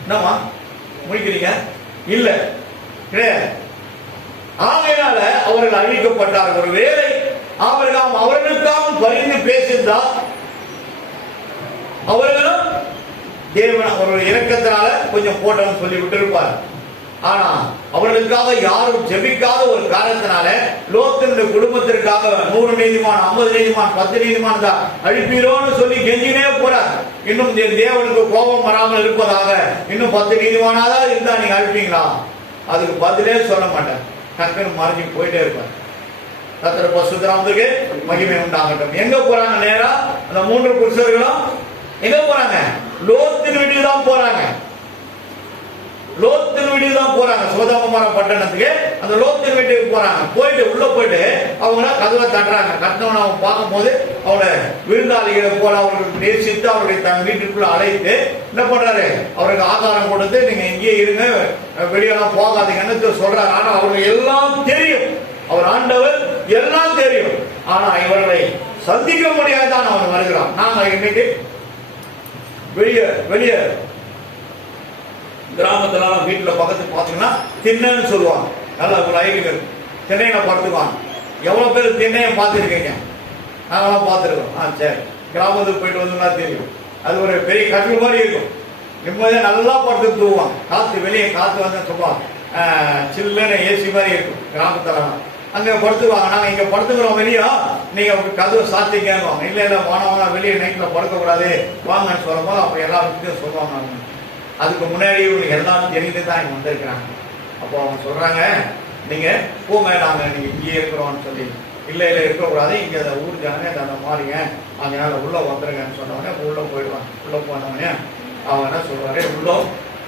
என்னமா முடிக்கிறீங்க? இல்ல, கிடையாது. ஆகையினால அவர்கள் அழிக்கப்பட்டார்கள். ஒருவேளை ஆபிரகாம் அவர்களுக்காக பரிந்து பேசியிருந்தா அவர்களும் தேவன் அவருடைய இரக்கத்தினால கொஞ்சம் போட்டோம்னு சொல்லி விட்டு இருப்பார். ஆனா அவர்களுக்காக யாரும் ஜெபிக்காத ஒரு காரணத்தினால லோத்தினுடைய குடும்பத்திற்காக 100 நீதிமான், 50 நீதிமான், 10 நீதிமான் தான் அழிப்பீரோன்னு சொல்லி கெஞ்சினே போறார். இன்னும் தேவனுக்கு கோபம் வராமல் இருப்பதாக இன்னும் 10 நீதிமானாதான் இருந்தா நீங்க அழிப்பீங்களா? அதுக்கு பதிலே சொல்ல மாட்டேன், டக்குன்னு மறைஞ்சு போயிட்டே இருப்பார். கர்த்தருடைய பரிசுத்த நாமத்துக்கு மகிமை உண்டாகட்டும். எங்க போறாங்க? நேரா அந்த 3 புருஷர்களும் எங்க போறாங்க? லோத்தின் வீட்டுக்கு தான் போறாங்க. லோத்தின் வீட்டுக்கு தான் போறாங்க. சோதோம பட்டணத்துக்கு அந்த லோத்தின் வீட்டுக்கு போறாங்க. போயிட்டு உள்ள போயிட்டு அவங்க கதவை தட்டுறாங்க. கட்டணவனை அவங்க பார்க்கும் போது அவளை விருந்தாளிகளை போல அவர்களுக்கு நேசித்து அவருடைய தன் வீட்டுக்குள்ள அழைத்து என்ன பண்றாரு, அவருக்கு ஆகாரம் கொடுத்து நீங்க இங்கே இருங்க, வெளியெல்லாம் போகாதீங்கன்னு சொல்றாரு. ஆனா அவருக்கு எல்லாம் தெரியும், அவர் ஆண்டவர் எல்லாம் தெரியும். ஆனா இவர்களை சந்திக்க முடியாதான் அவன் வருகிறான். நாங்க இன்னைக்கு வெளியே கிராமத்துல வீட்டுல பக்கத்து பாத்தீங்கன்னா திண்ணைன்னு சொல்லுவாங்க. நல்லா ஒரு ஐடிகள் திண்ணையில படுத்துக்குவாங்க. எவ்வளவு பேர் திண்ணையை பார்த்துருக்கீங்க? நாங்களாம் பார்த்துருக்கோம். சரி, கிராமத்துக்கு போயிட்டு வந்தோம்னா தெரியும். அது ஒரு பெரிய கட்டில் மாதிரி இருக்கும். நிம்மதியா நல்லா படுத்து தூவாங்க. காத்து வெளியே காத்து வந்து சொல்லுவாங்க, சில்லுன்னு ஏசி மாதிரி இருக்கும் கிராமத்துல. அங்க படுத்துவாங்க. நாங்க இங்க படுத்துக்கிறோம் வெளியே, நீங்க கதவை சாத்திங்க. இல்ல இல்ல வானவனா வெளியே நைட்ல படுக்க கூடாது வாங்கன்னு சொல்லும்போது அப்ப எல்லாரும் சொல்லுவாங்க. அதுக்கு முன்னாடி இவங்க எல்லாம் தெரிந்து தான் இங்க வந்திருக்கிறாங்க. அப்போ அவங்க சொல்றாங்க, நீங்க போங்க, நாங்க நீங்க இங்கேயே இருக்கிறோம்னு சொல்லி. இல்ல இல்ல இருக்கக்கூடாது, இங்க ஊர் ஜனங்க அந்த மாதிரிங்க, அதனால உள்ள வந்துருங்கன்னு சொன்னவொடனே உள்ள போயிடுவாங்க. உள்ள போனவனே அவங்க என்ன சொல்றாரு, உள்ள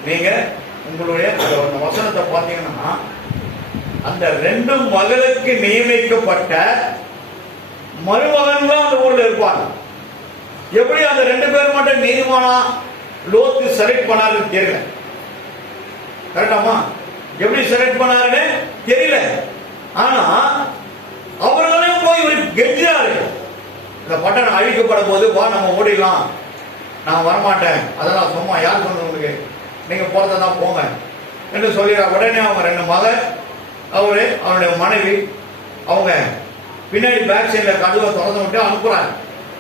நீங்க உங்களுடைய அந்த வசனத்தை பார்த்தீங்கன்னா, அந்த 2 மகளுக்கு நியமிக்கப்பட்ட மருமகன்லாம் அந்த ஊர்ல இருப்பாங்க. எப்படி அந்த 2 பேர் மட்டும் நீதிமானா லோத்து செலக்ட் பண்ணாருன்னு தெரியல. கரெக்டாமா? எப்படி செலக்ட் பண்ணாருன்னு தெரியல. ஆனா அவர்களையும் போய் இவர் கெஞ்சினாரு. இந்த பட்டணம் அழிக்கப்படும் போது வா நம்ம ஓடிடலாம், நான் வரமாட்டேன், அதெல்லாம் சும்மா யார் சொன்னது உங்களுக்கு, நீங்க போறதான் போங்க என்று சொல்லிடுறாங்க. உடனே அவங்க 2 மகன், அவரு அவருடைய மனைவி, அவங்க பின்னாடி பேக் சைட்ல கதவை திறந்து விட்டு அனுப்புறாங்க.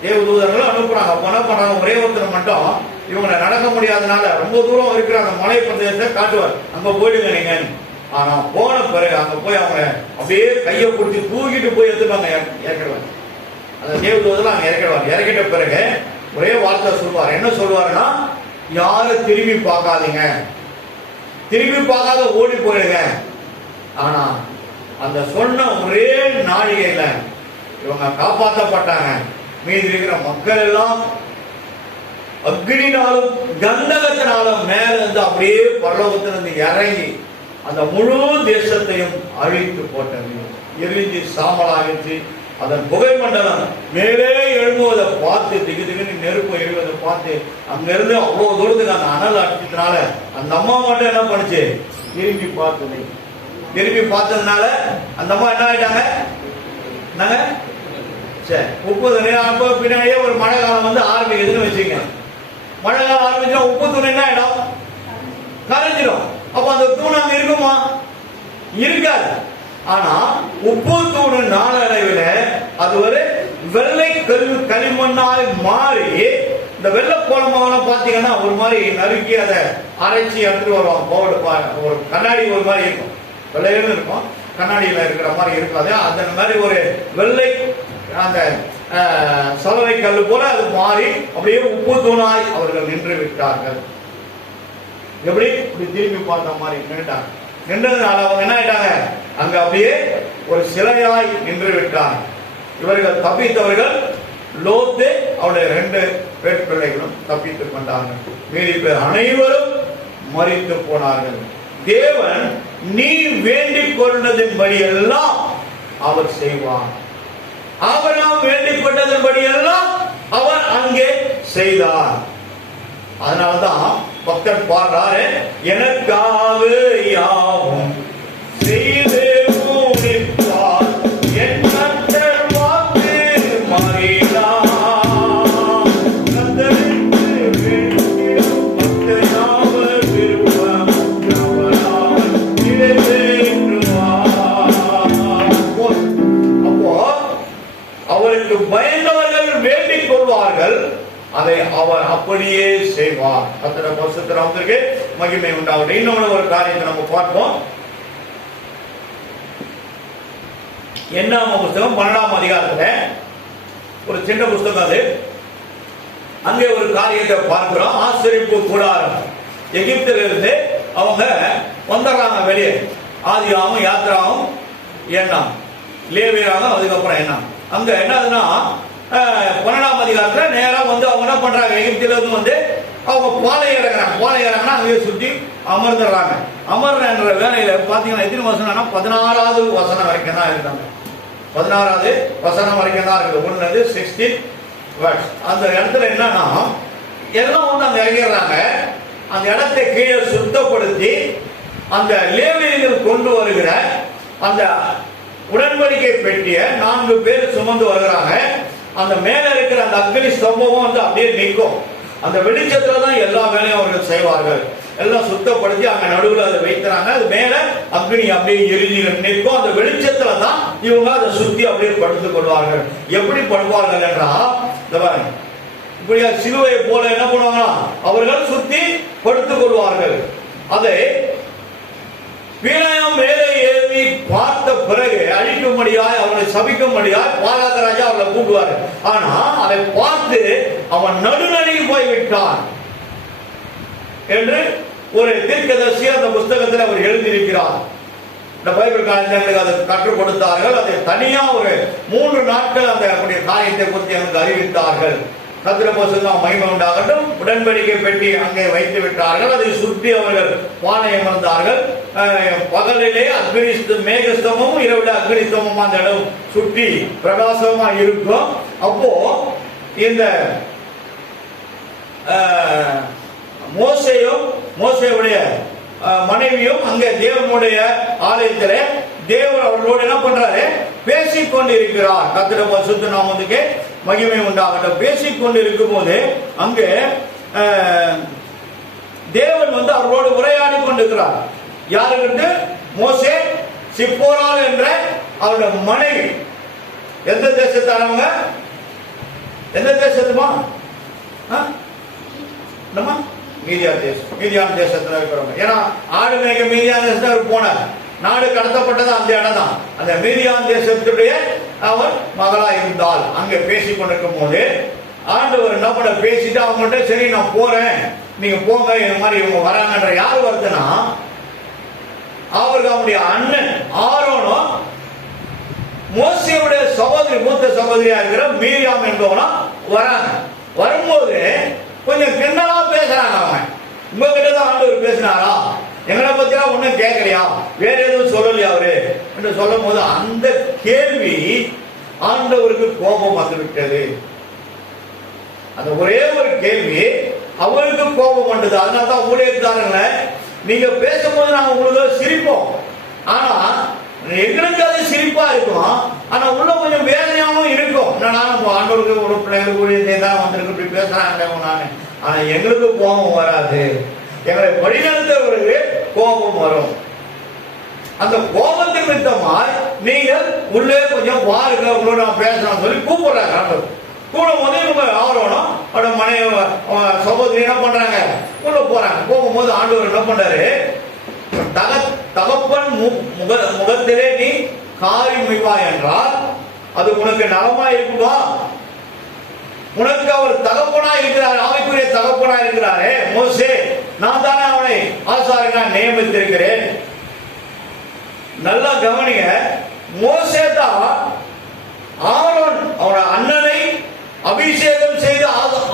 தேவதூதர்களும் அனுப்புறாங்க. அப்ப என்ன பண்றாங்க, ஒரே ஒருத்தர் மட்டும் இவங்களை நடக்க முடியாதனால ரொம்ப தூரம் இருக்கிற அந்த மலை பிரதேசத்தை காட்டுவார், அங்க போயிடுங்க நீங்க. ஆனா போன பிறகு அங்க போய் அவங்க அப்படியே கையை பிடிச்சி தூக்கிட்டு போய் எடுத்துப்பாங்க, இறக்கிடுவார். அந்த தேவதூதர்கள் அங்க இறக்கிடுவார். இறக்கிட்ட பிறகு ஒரே வார்த்தை சொல்லுவார். என்ன சொல்லுவாருன்னா, யாரும் திரும்பி பார்க்காதீங்க, திரும்பி பார்க்காத ஓடி போயிடுங்க. ஆனா அந்த சொன்ன ஒரே நாழிகையில இவங்க காப்பாற்றப்பட்டாங்க. மீதி இருக்கிற மக்கள் எல்லாம் அக்னினாலும் கந்தகத்தினாலும் மேல இருந்து அப்படியே பரலோகத்திலிருந்து இறங்கி அந்த முழு தேசத்தையும் அழித்து போட்டது. எரிஞ்சு சாம்பலாகிச்சு. அதன் புகை மண்டலம் மேலே எழும்புவதை பார்த்து, திகு திகுன்னு நெருப்பு எழுவதை பார்த்து, அங்கிருந்து அவ்வளவு தூரத்துக்கு அந்த அனல் அடிச்சதுனால அந்த அம்மா மட்டும் என்ன பண்ணுச்சு, திரும்பி பார்த்தது. திரும்பி பார்த்ததுனால அந்த அம்மா என்ன ஆயிட்டாங்க, என்னங்க சரி 30 நேரம் பின்னாடியே ஒரு மழை காலம் வந்து ஆரம்பிக்குதுன்னு வச்சுங்க. மழை காலம் ஆரம்பிச்சா உப்பு தூண் என்ன ஆயிடும், கரைஞ்சிடும். அப்ப அந்த தூண் அங்க இருக்குமா, இருக்காது. ஆனா உப்பு தூணு நாளடைவில் அது ஒரு வெள்ளை களிமண்ணாய் மாறி, இந்த வெள்ளை கோலமாவெல்லாம் பாத்தீங்கன்னா ஒரு மாதிரி நறுக்கி அதை அரைச்சி எடுத்துட்டு வருவாங்க. பவுடர் ஒரு கண்ணாடி ஒரு மாதிரி இருக்கும், வெள்ளையில இருக்கும், கண்ணாடியில இருக்கிற மாதிரி இருக்காது. அந்த மாதிரி ஒரு வெள்ளை அந்த சலவை கல்லு போல அது மாறி அப்படியே உப்பு தூணாய் அவர்கள் நின்று விட்டார்கள். எப்படி இப்படி திரும்பி பார்த்த மாதிரி நின்றுட்டாங்க. நின்றதுனால அவங்க என்ன ஆயிட்டாங்க, அங்க அப்படியே ஒரு சிலையாய் நின்று விட்டாங்க. இவர்கள் தப்பித்தவர்கள் லோத்து அவருடைய 2 பேர் பிள்ளைகளும் தப்பித்துக் கொண்டார்கள். மீதி பேர் அனைவரும் மரித்து போனார்கள். தேவன் நீ வேண்டிக் கொண்டதின்படி எல்லாம் அவர் செய்வார். ஆபிரகாம் வேண்டிக் கொண்டதின்படி எல்லாம் அவர் அங்கே செய்தார். அதனால்தான் பக்தர் பாடுறாரு, எனக்காக யாவும் செய்து முடிப்பார் என் கர்த்தர் வாக்கு மாறினார். கர்த்தருக்கு வேண்டிடும் பக்தனாவர் விருப்பம் அவரால் நிறைவேற்றுவார். அப்போ அவருக்கு பயந்தவர்கள் வேண்டிக் கொள்வார்கள், அதை அவர் அப்படியே செய்வார். கர்த்தருடைய பரிசுத்த நாமத்திற்கு மகிமை உண்டாகட்டும். இன்னொரு ஒரு காரியத்தை நம்ம பார்ப்போம். என்னாம புஸ்தகம் 12ஆம் அதிகாரத்துல ஒரு சின்ன புஸ்தகம் அது. அங்கே ஒரு காரியத்தை பார்க்கிறோம். ஆசரிப்பு கூடாரம். எகிப்திலிருந்து அவங்க வந்துடுறாங்க வெளியே. ஆதியாகவும் யாத்திராவும் எண்ணாம், லேவியராகவும் அதுக்கப்புறம் எண்ணாம். அங்க என்னதுன்னா 12ஆம் அதிகாரத்துல நேரா வந்து அவங்க என்ன பண்றாங்க, எகிப்தில இருந்து வந்து அவங்க பாலை இறங்குறாங்கன்னா அங்கேயே சுத்தி அமர்ந்துடுறாங்க. அமர்ன்ற வேலையில பாத்தீங்கன்னா எத்தனை வசனம்னா 16வது வசனம் வரைக்கும் தான் இருக்காங்க. 16வது வசனம் வரைக்கும் தான் இருக்குது. 1-16 verse. அந்த இடத்துல என்னன்னா எல்லாம் வந்து அங்க இறங்கிடுறாங்க. அந்த இடத்தை கீழே சுத்தப்படுத்தி அந்த லேவியர்கள் கொண்டு வருகிற அந்த உடன்படிக்கை பெட்டிய 4 பேர் சுமந்து வருகிறாங்க. அந்த மேல இருக்கிற அந்த அக்னி ஸ்தம்பமும் வந்து அப்படியே நிற்கும். அந்த வெளிச்சத்துல தான் எல்லா வேலையும் அவர்கள் செய்வார்கள். எல்லாம் சுத்தப்படுத்தி அங்க நடுவில் அதை வைக்கிறாங்க. அது மேல அக்னி அப்படியே எரிஞ்சு நிற்கும். அந்த வெளிச்சத்துல தான் இவங்க அதை சுத்தி அப்படியே படுத்துக் கொள்வார்கள். எப்படி படுவார்கள் என்றால், இப்படியா சிலுவை போல என்ன பண்ணுவாங்க, அவர்கள் சுத்தி படுத்துக் கொள்வார்கள். அதை வீணாயம் மேலே ஏறி பார்த்த பிறகு அழிக்கும்படியாய் அவர்களை சபிக்கும்படியாய் பாலாக ராஜா அவர்களை கூப்பிடுவார். ஆனா அதை பார்த்து அவன் நடுநடுங்கி போய்விட்டான் என்று ஒரு தீர்க்கதரிசி அந்த புஸ்தகத்தில் அவர் எழுதியிருக்கிறார். இந்த பைபிள் காலேஜ் அதை கற்றுக் கொடுத்தார்கள். அதை தனியா ஒரு 3 நாட்கள் அந்த காரியத்தை குறித்து எனக்கு அறிவித்தார்கள். கத்திரபோசுக்கு மகிமை உண்டாகட்டும். உடன்படிக்கை பெட்டி அங்கே வைத்து விட்டார்கள். அதை சுற்றி அவர்கள் பானையம் வந்தார்கள். பகலிலே அக்னி மேகஸ்தமும் இரவுல அக்னிஸ்தமும் அந்த இடம் சுற்றி பிரகாசமா இருக்கும். அப்போ இந்த மோசேயுடைய மனைவியும் அங்கே தேவனுடைய ஆலயத்திலே தேவன் அவர்களோடு என்ன பண்றாரு, பேசிக் கொண்டிருக்கிறார். கர்த்தருடைய பரிசுத்த நாமத்துக்கு மகிமை உண்டாகட்டும். பேசிக் கொண்டிருக்கும் போது அங்கே தேவன் வந்து அவர்களோடு உரையாடி கொண்டிருக்கிறார். யாருக்கிட்ட? மோசே சிப்போராள் என்ற அவருடைய மனைவி. எந்த தேசத்தானவங்க? எந்த தேசத்துமா? மீதியான் தேசத்துல இருக்கிறவங்க. ஏன்னா ஆடு மேய்க்க மீதியான் தேசத்துல போனார். நாடு கடத்தப்பட்டது அந்த இடம் தான். அந்த மீதியான் தேசத்துடைய அவர் மகளா இருந்தால் அங்க பேசிக் கொண்டிருக்கும் போது ஆண்டவர் என்ன பண்ண பேசிட்டு அவங்கள்ட்ட, சரி நான் போறேன், நீங்க போங்க, இந்த மாதிரி இவங்க வராங்கன்ற. யார் வருதுன்னா, அவருக்கு அவனுடைய அண்ணன் ஆரோனும் மோசேயுடைய சகோதரி, மூத்த சகோதரியா இருக்கிற மீரியாம் என்பவனும் வராங்க. வரும்போது கொஞ்சம் கிண்டலா பேசுறாங்க. அவன், உங்ககிட்ட தான் ஆண்டவர் பேசினாரா, எங்களை பத்தியா ஒன்னும் கேட்கலையா, வேற எதுவும் சொல்லலையா அவரு என்று சொல்லும் போது அந்த கேள்வி ஆண்டவருக்கு கோபம் வந்துவிட்டது. அந்த ஒரே ஒரு கேள்வி அவருக்கு கோபம் வந்தது. அதனால்தான் ஊழியக்காரங்களை நீங்க பேசும்போது நாங்க உங்களுக்கு சிரிப்போம், ஆனா எங்களுக்கு அது சிரிப்பா இருக்கும், ஆனா உள்ள கொஞ்சம் வேதனையாகவும் இருக்கும். என்னன்னா ஆண்டவருக்கு ஒரு பிள்ளைகளுக்கு ஊழியத்தை தான் வந்திருக்கு, இப்படி பேசுறாங்க நானு, ஆனா எங்களுக்கு கோபம் வராது. எங்களை வழிநடத்தவர்களுக்கு கோபம் வரும். அந்த கோபத்தின் நிமித்தமாய் நீங்கள் உள்ளே கொஞ்சம் வாருங்க, உங்களோட நான் பேசலாம் சொல்லி கூப்பிடுறாங்க. ஆண்டவர் கூடும் போது இவங்க ஆரோனும் அவரோட மனைவி சகோதரி என்ன பண்றாங்க, உள்ள போறாங்க. போகும்போது ஆண்டவர் என்ன பண்றாரு, தகப்பன் முகத்திலே நீ காரி முய்வா என்றால் அது உனக்கு நலமா இருக்குமா? உனக்கு அவர் தகப்பனா இருக்கிறார், ஆவிக்குரிய தகப்பனா இருக்கிறாரே மோசே, நான் தானே அவனை ஆசாரியனா நியமித்திருக்கிறேன். நல்லா கவனிங்க, மோசே தான் ஆரோன் அவனோட அண்ணனை அபிஷேகம் செய்து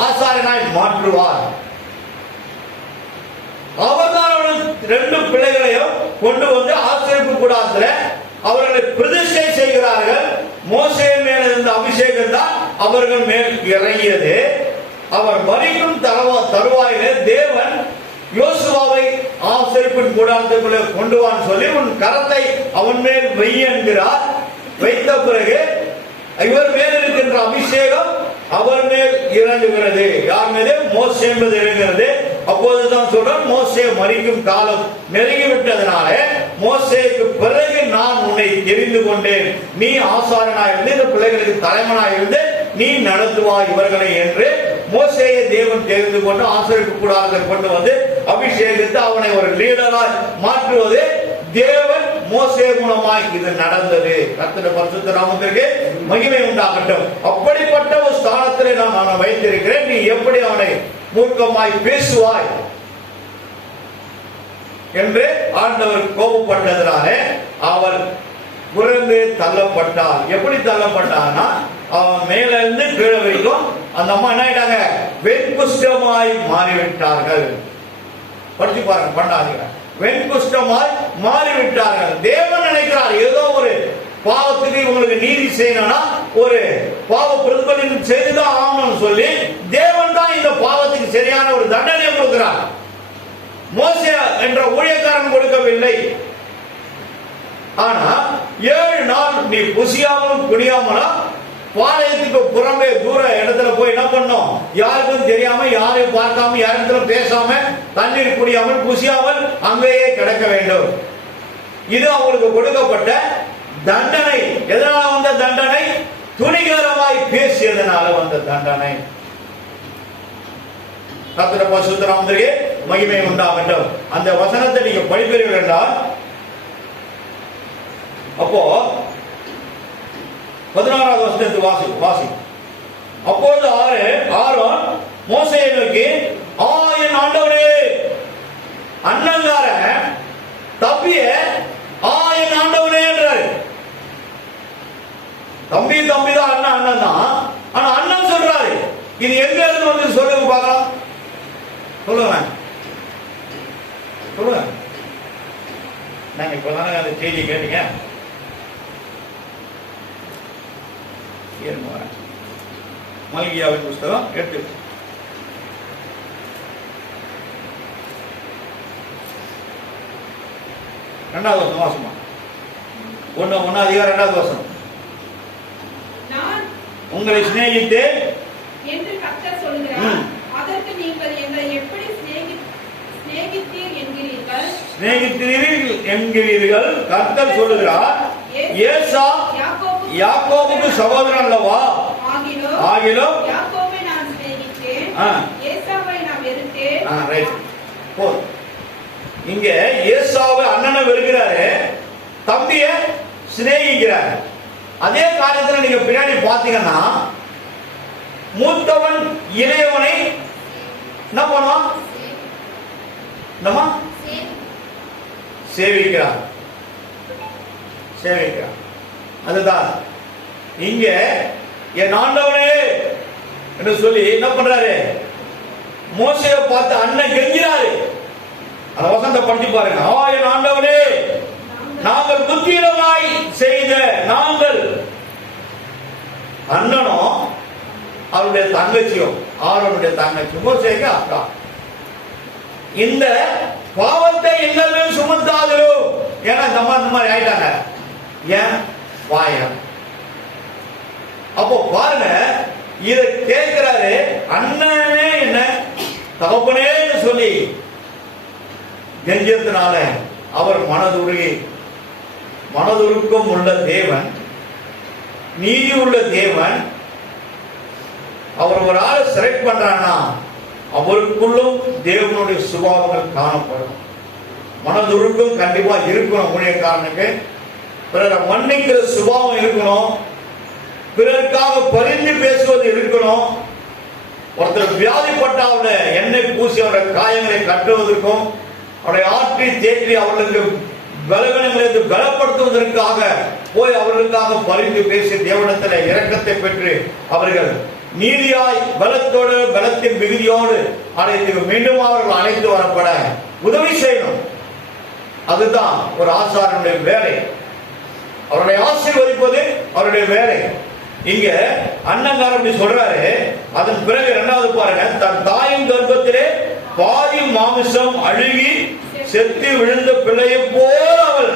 ஆசாரியனாய் மாற்றுவார். அவர்தான் அவனுக்கு 2 பிள்ளைகளையும் கொண்டு வந்து ஆசரிப்பு கூடாரத்தில் அவர்களை பிரதிஷ்டை செய்கிறார்கள். மோசே மேல இருந்த அபிஷேகம் தான் அவர்கள் மேல் இறங்கியது. அவர் மரிக்கும் தருவாயிலே தேவன் யோசுவாவை ஆசரிப்பின் கூடாரத்துக்குள்ளே கொண்டு வான்னு சொல்லி உன் கரத்தை அவன் மேல் வை என்கிறார். வைத்த பிறகு இவர் மேல் இருக்கின்ற அபிஷேகம் அவர் மேல் இறங்குகிறது. யார் மீது? மோசே என்பது இறங்குகிறது. அப்போதுதான் சொல்றேன், மோசே மரிக்கும் காலம் நெருங்கிவிட்டதனால மோசேக்கு பிறகு நான் உன்னை தெரிந்து கொண்டேன், நீ ஆசாரனாய் இருந்து இந்த பிள்ளைகளுக்கு தலைவனாய் இருந்து நீ நடத்துவாய் இவர்களை என்று மோசேயை தேவன் தெரிந்து கொண்டு ஆசரிப்பு கூடாரத்தை கொண்டு வந்து அபிஷேகித்து அவனை ஒரு லீடராய் மாற்றுவது தேவன் மோசே மூலமாய் இது நடந்தது. கர்த்தருடைய பரிசுத்த நாமத்திற்கு மகிமை உண்டாகட்டும். அப்படிப்பட்ட ஒரு ஸ்தானத்திலே நான் அவனை வைத்திருக்கிறேன், நீ எப்படி அவனை மூர்க்கமாய் பேசுவாய் என்று ஆண்டவர் கோபப்பட்டதனாலே அவள் புறந்து தள்ளப்பட்டார். எப்படி தள்ளப்பட்டார்னா, அவன் மேல இருந்து கீழே வரைக்கும் அந்த அம்மா என்ன ஆயிட்டாங்க, வெண்குஷ்டமாய் மாறிவிட்டார்கள். படிச்சு பாருங்க, பண்ணாதீங்க. வெண்குஷ்டமாய் மாறிவிட்டார்கள். தேவன் நினைக்கிறார் ஏதோ ஒரு பாவத்துக்கு இவங்களுக்கு நீதி செய்யணும்னா ஒரு பாவ பிரதிபலன் செய்துதான் ஆகணும்னு சொல்லி தேவன் தான் இந்த பாவத்துக்கு சரியான ஒரு தண்டனை கொடுக்கிறார். மோசே என்ற ஊழியக்காரன் கொடுக்கவில்லை. ஆனா 7 நாள் நீ புசியாமலும் குடியாமலும் பாளையத்துக்கு புறம்பே தூர இடத்துல போய் என்ன பண்ணோம், யாருக்கும் தெரியாம, யாரையும் பார்க்காம, யாரிடத்துல பேசாம, தண்ணீர் குடியாமல், புசியாமல் அங்கேயே கிடக்க வேண்டும். இது அவங்களுக்கு கொடுக்கப்பட்ட தண்டனை. எதனால வந்த தண்டனை? துணிகரமாய் பேசியதனால வந்த தண்டனை. கர்த்தருடைய பரிசுத்த நாமத்திற்கு மகிமை உண்டாகட்டும். அந்த வசனத்தை நீங்க படிப்பீர்கள் என்றால், அப்போ 16வது வசனத்தை வாசி. அப்பொழுது ஆரோன் மோசேயை நோக்கி, என் ஆண்டவரே, அண்ணங்கார தம்பிய என் ஆண்டவனே என்றாரு. தம்பி தான், அண்ணன் தான். ஆனா அண்ணன் சொல்றாரு. இது எங்க இருந்து வந்து சொல்லுங்க பார்க்கலாம். சொல்லுங்க. நாங்க இப்பதானே அந்த செய்தி கேட்டீங்க. மல்கியாவின் புஸ்தகம் 8. இரண்டாவது வசனம் வாசமா. 1 அதிகாரம் 2வது வசனம். உங்களை சிநேகித்து என்று கர்த்தர் சொல்கிறார். அதற்கு நீங்கள் எங்களை எப்படி சிநேகித்தீர்கள் என்கிறீர்கள். கர்த்தர் சொல்லுகிறார், ஏசா யாக்கோபுக்கு சகோதரன் அல்லவா? ஆகிலும் யாக்கோபை நான் சிநேகித்தேன், ஏசாவை நான் வெறுத்தேன். ரைட். இங்க ஏசாவை அண்ணனை வெறுக்கிறாரு, தம்பிய சிநேகிக்கிறார். அதே காரியத்துல நீங்க பின்னாடி பாத்தீங்கன்னா, மூத்தவன் இளையவனை என்ன பண்ணுவான்? சேவிக்கிறான். அதுதான் இங்க என் ஆண்டவனே என்று சொல்லி என்ன பண்றாரு? மோசேயை பார்த்து அண்ணன் கெஞ்சிறாரு. அந்த வசனத்தை படிச்சு பாருங்க. என் ஆண்டவனே, நாங்கள் புத்திரமாய் செய்த நாங்கள், அண்ணனும் அவருடைய தங்கச்சியும், ஆரோனுடைய தங்கச்சி மோசேக்கு அக்கா, இந்த பாவத்தை எங்களை சுமத்தாதோ. ஏன்னா இந்த மாதிரி ஆயிட்டாங்க. ஏன்? வாயம். அப்போ பாருங்க, இத கேட்கிறாரு. அண்ணனே என்ன தகப்பனே சொல்லி கெஞ்சத்தினால அவர் மனதுருக்கம் உள்ள தேவன், நீதி உள்ள தேவன். அவர் ஒரு ஆளை செலக்ட் பண்றான்னா அவருக்குள்ளும் தேவனுடைய சுபாவங்கள் காணப்படும். மனதுருக்கம் கண்டிப்பா இருக்கணும். ஊழியக்காரனுக்கு பிறரை மன்னிக்கிற சுபாவம் இருக்கணும். பிறருக்காக பரிந்து பேசுவது இருக்கணும். ஒருத்தர் வியாதிப்பட்டாவோட எண்ணெய் பூசி அவருடைய காயங்களை கட்டுவதற்கும், அவருடைய ஆற்றி தேற்றி அவர்களுக்கு பலவீனங்களை பலப்படுத்துவதற்காக போய் அவர்களுக்காக பரிந்து பேசி தேவனிடத்தில் இரக்கத்தை பெற்று அவர்கள் நீதியாய் பலத்தோடு, பலத்தின் மிகுதியோடு அழைத்து மீண்டும் அவர்கள் அழைத்து வரப்பட உதவி செய்யணும். அதுதான் ஒரு ஆசாரியனுடைய வேலை. அவருடைய ஆசீர்வதிப்பது அவருடைய வேலை. இங்க அண்ணங்கார் அப்படி சொல்றாரு. அதன் பிறகு 2வது பாருங்க, தன் தாயின் கர்ப்பத்திலே பாதி மாமிசம் அழுகி செத்து விழுந்த பிள்ளையை போல் அவள்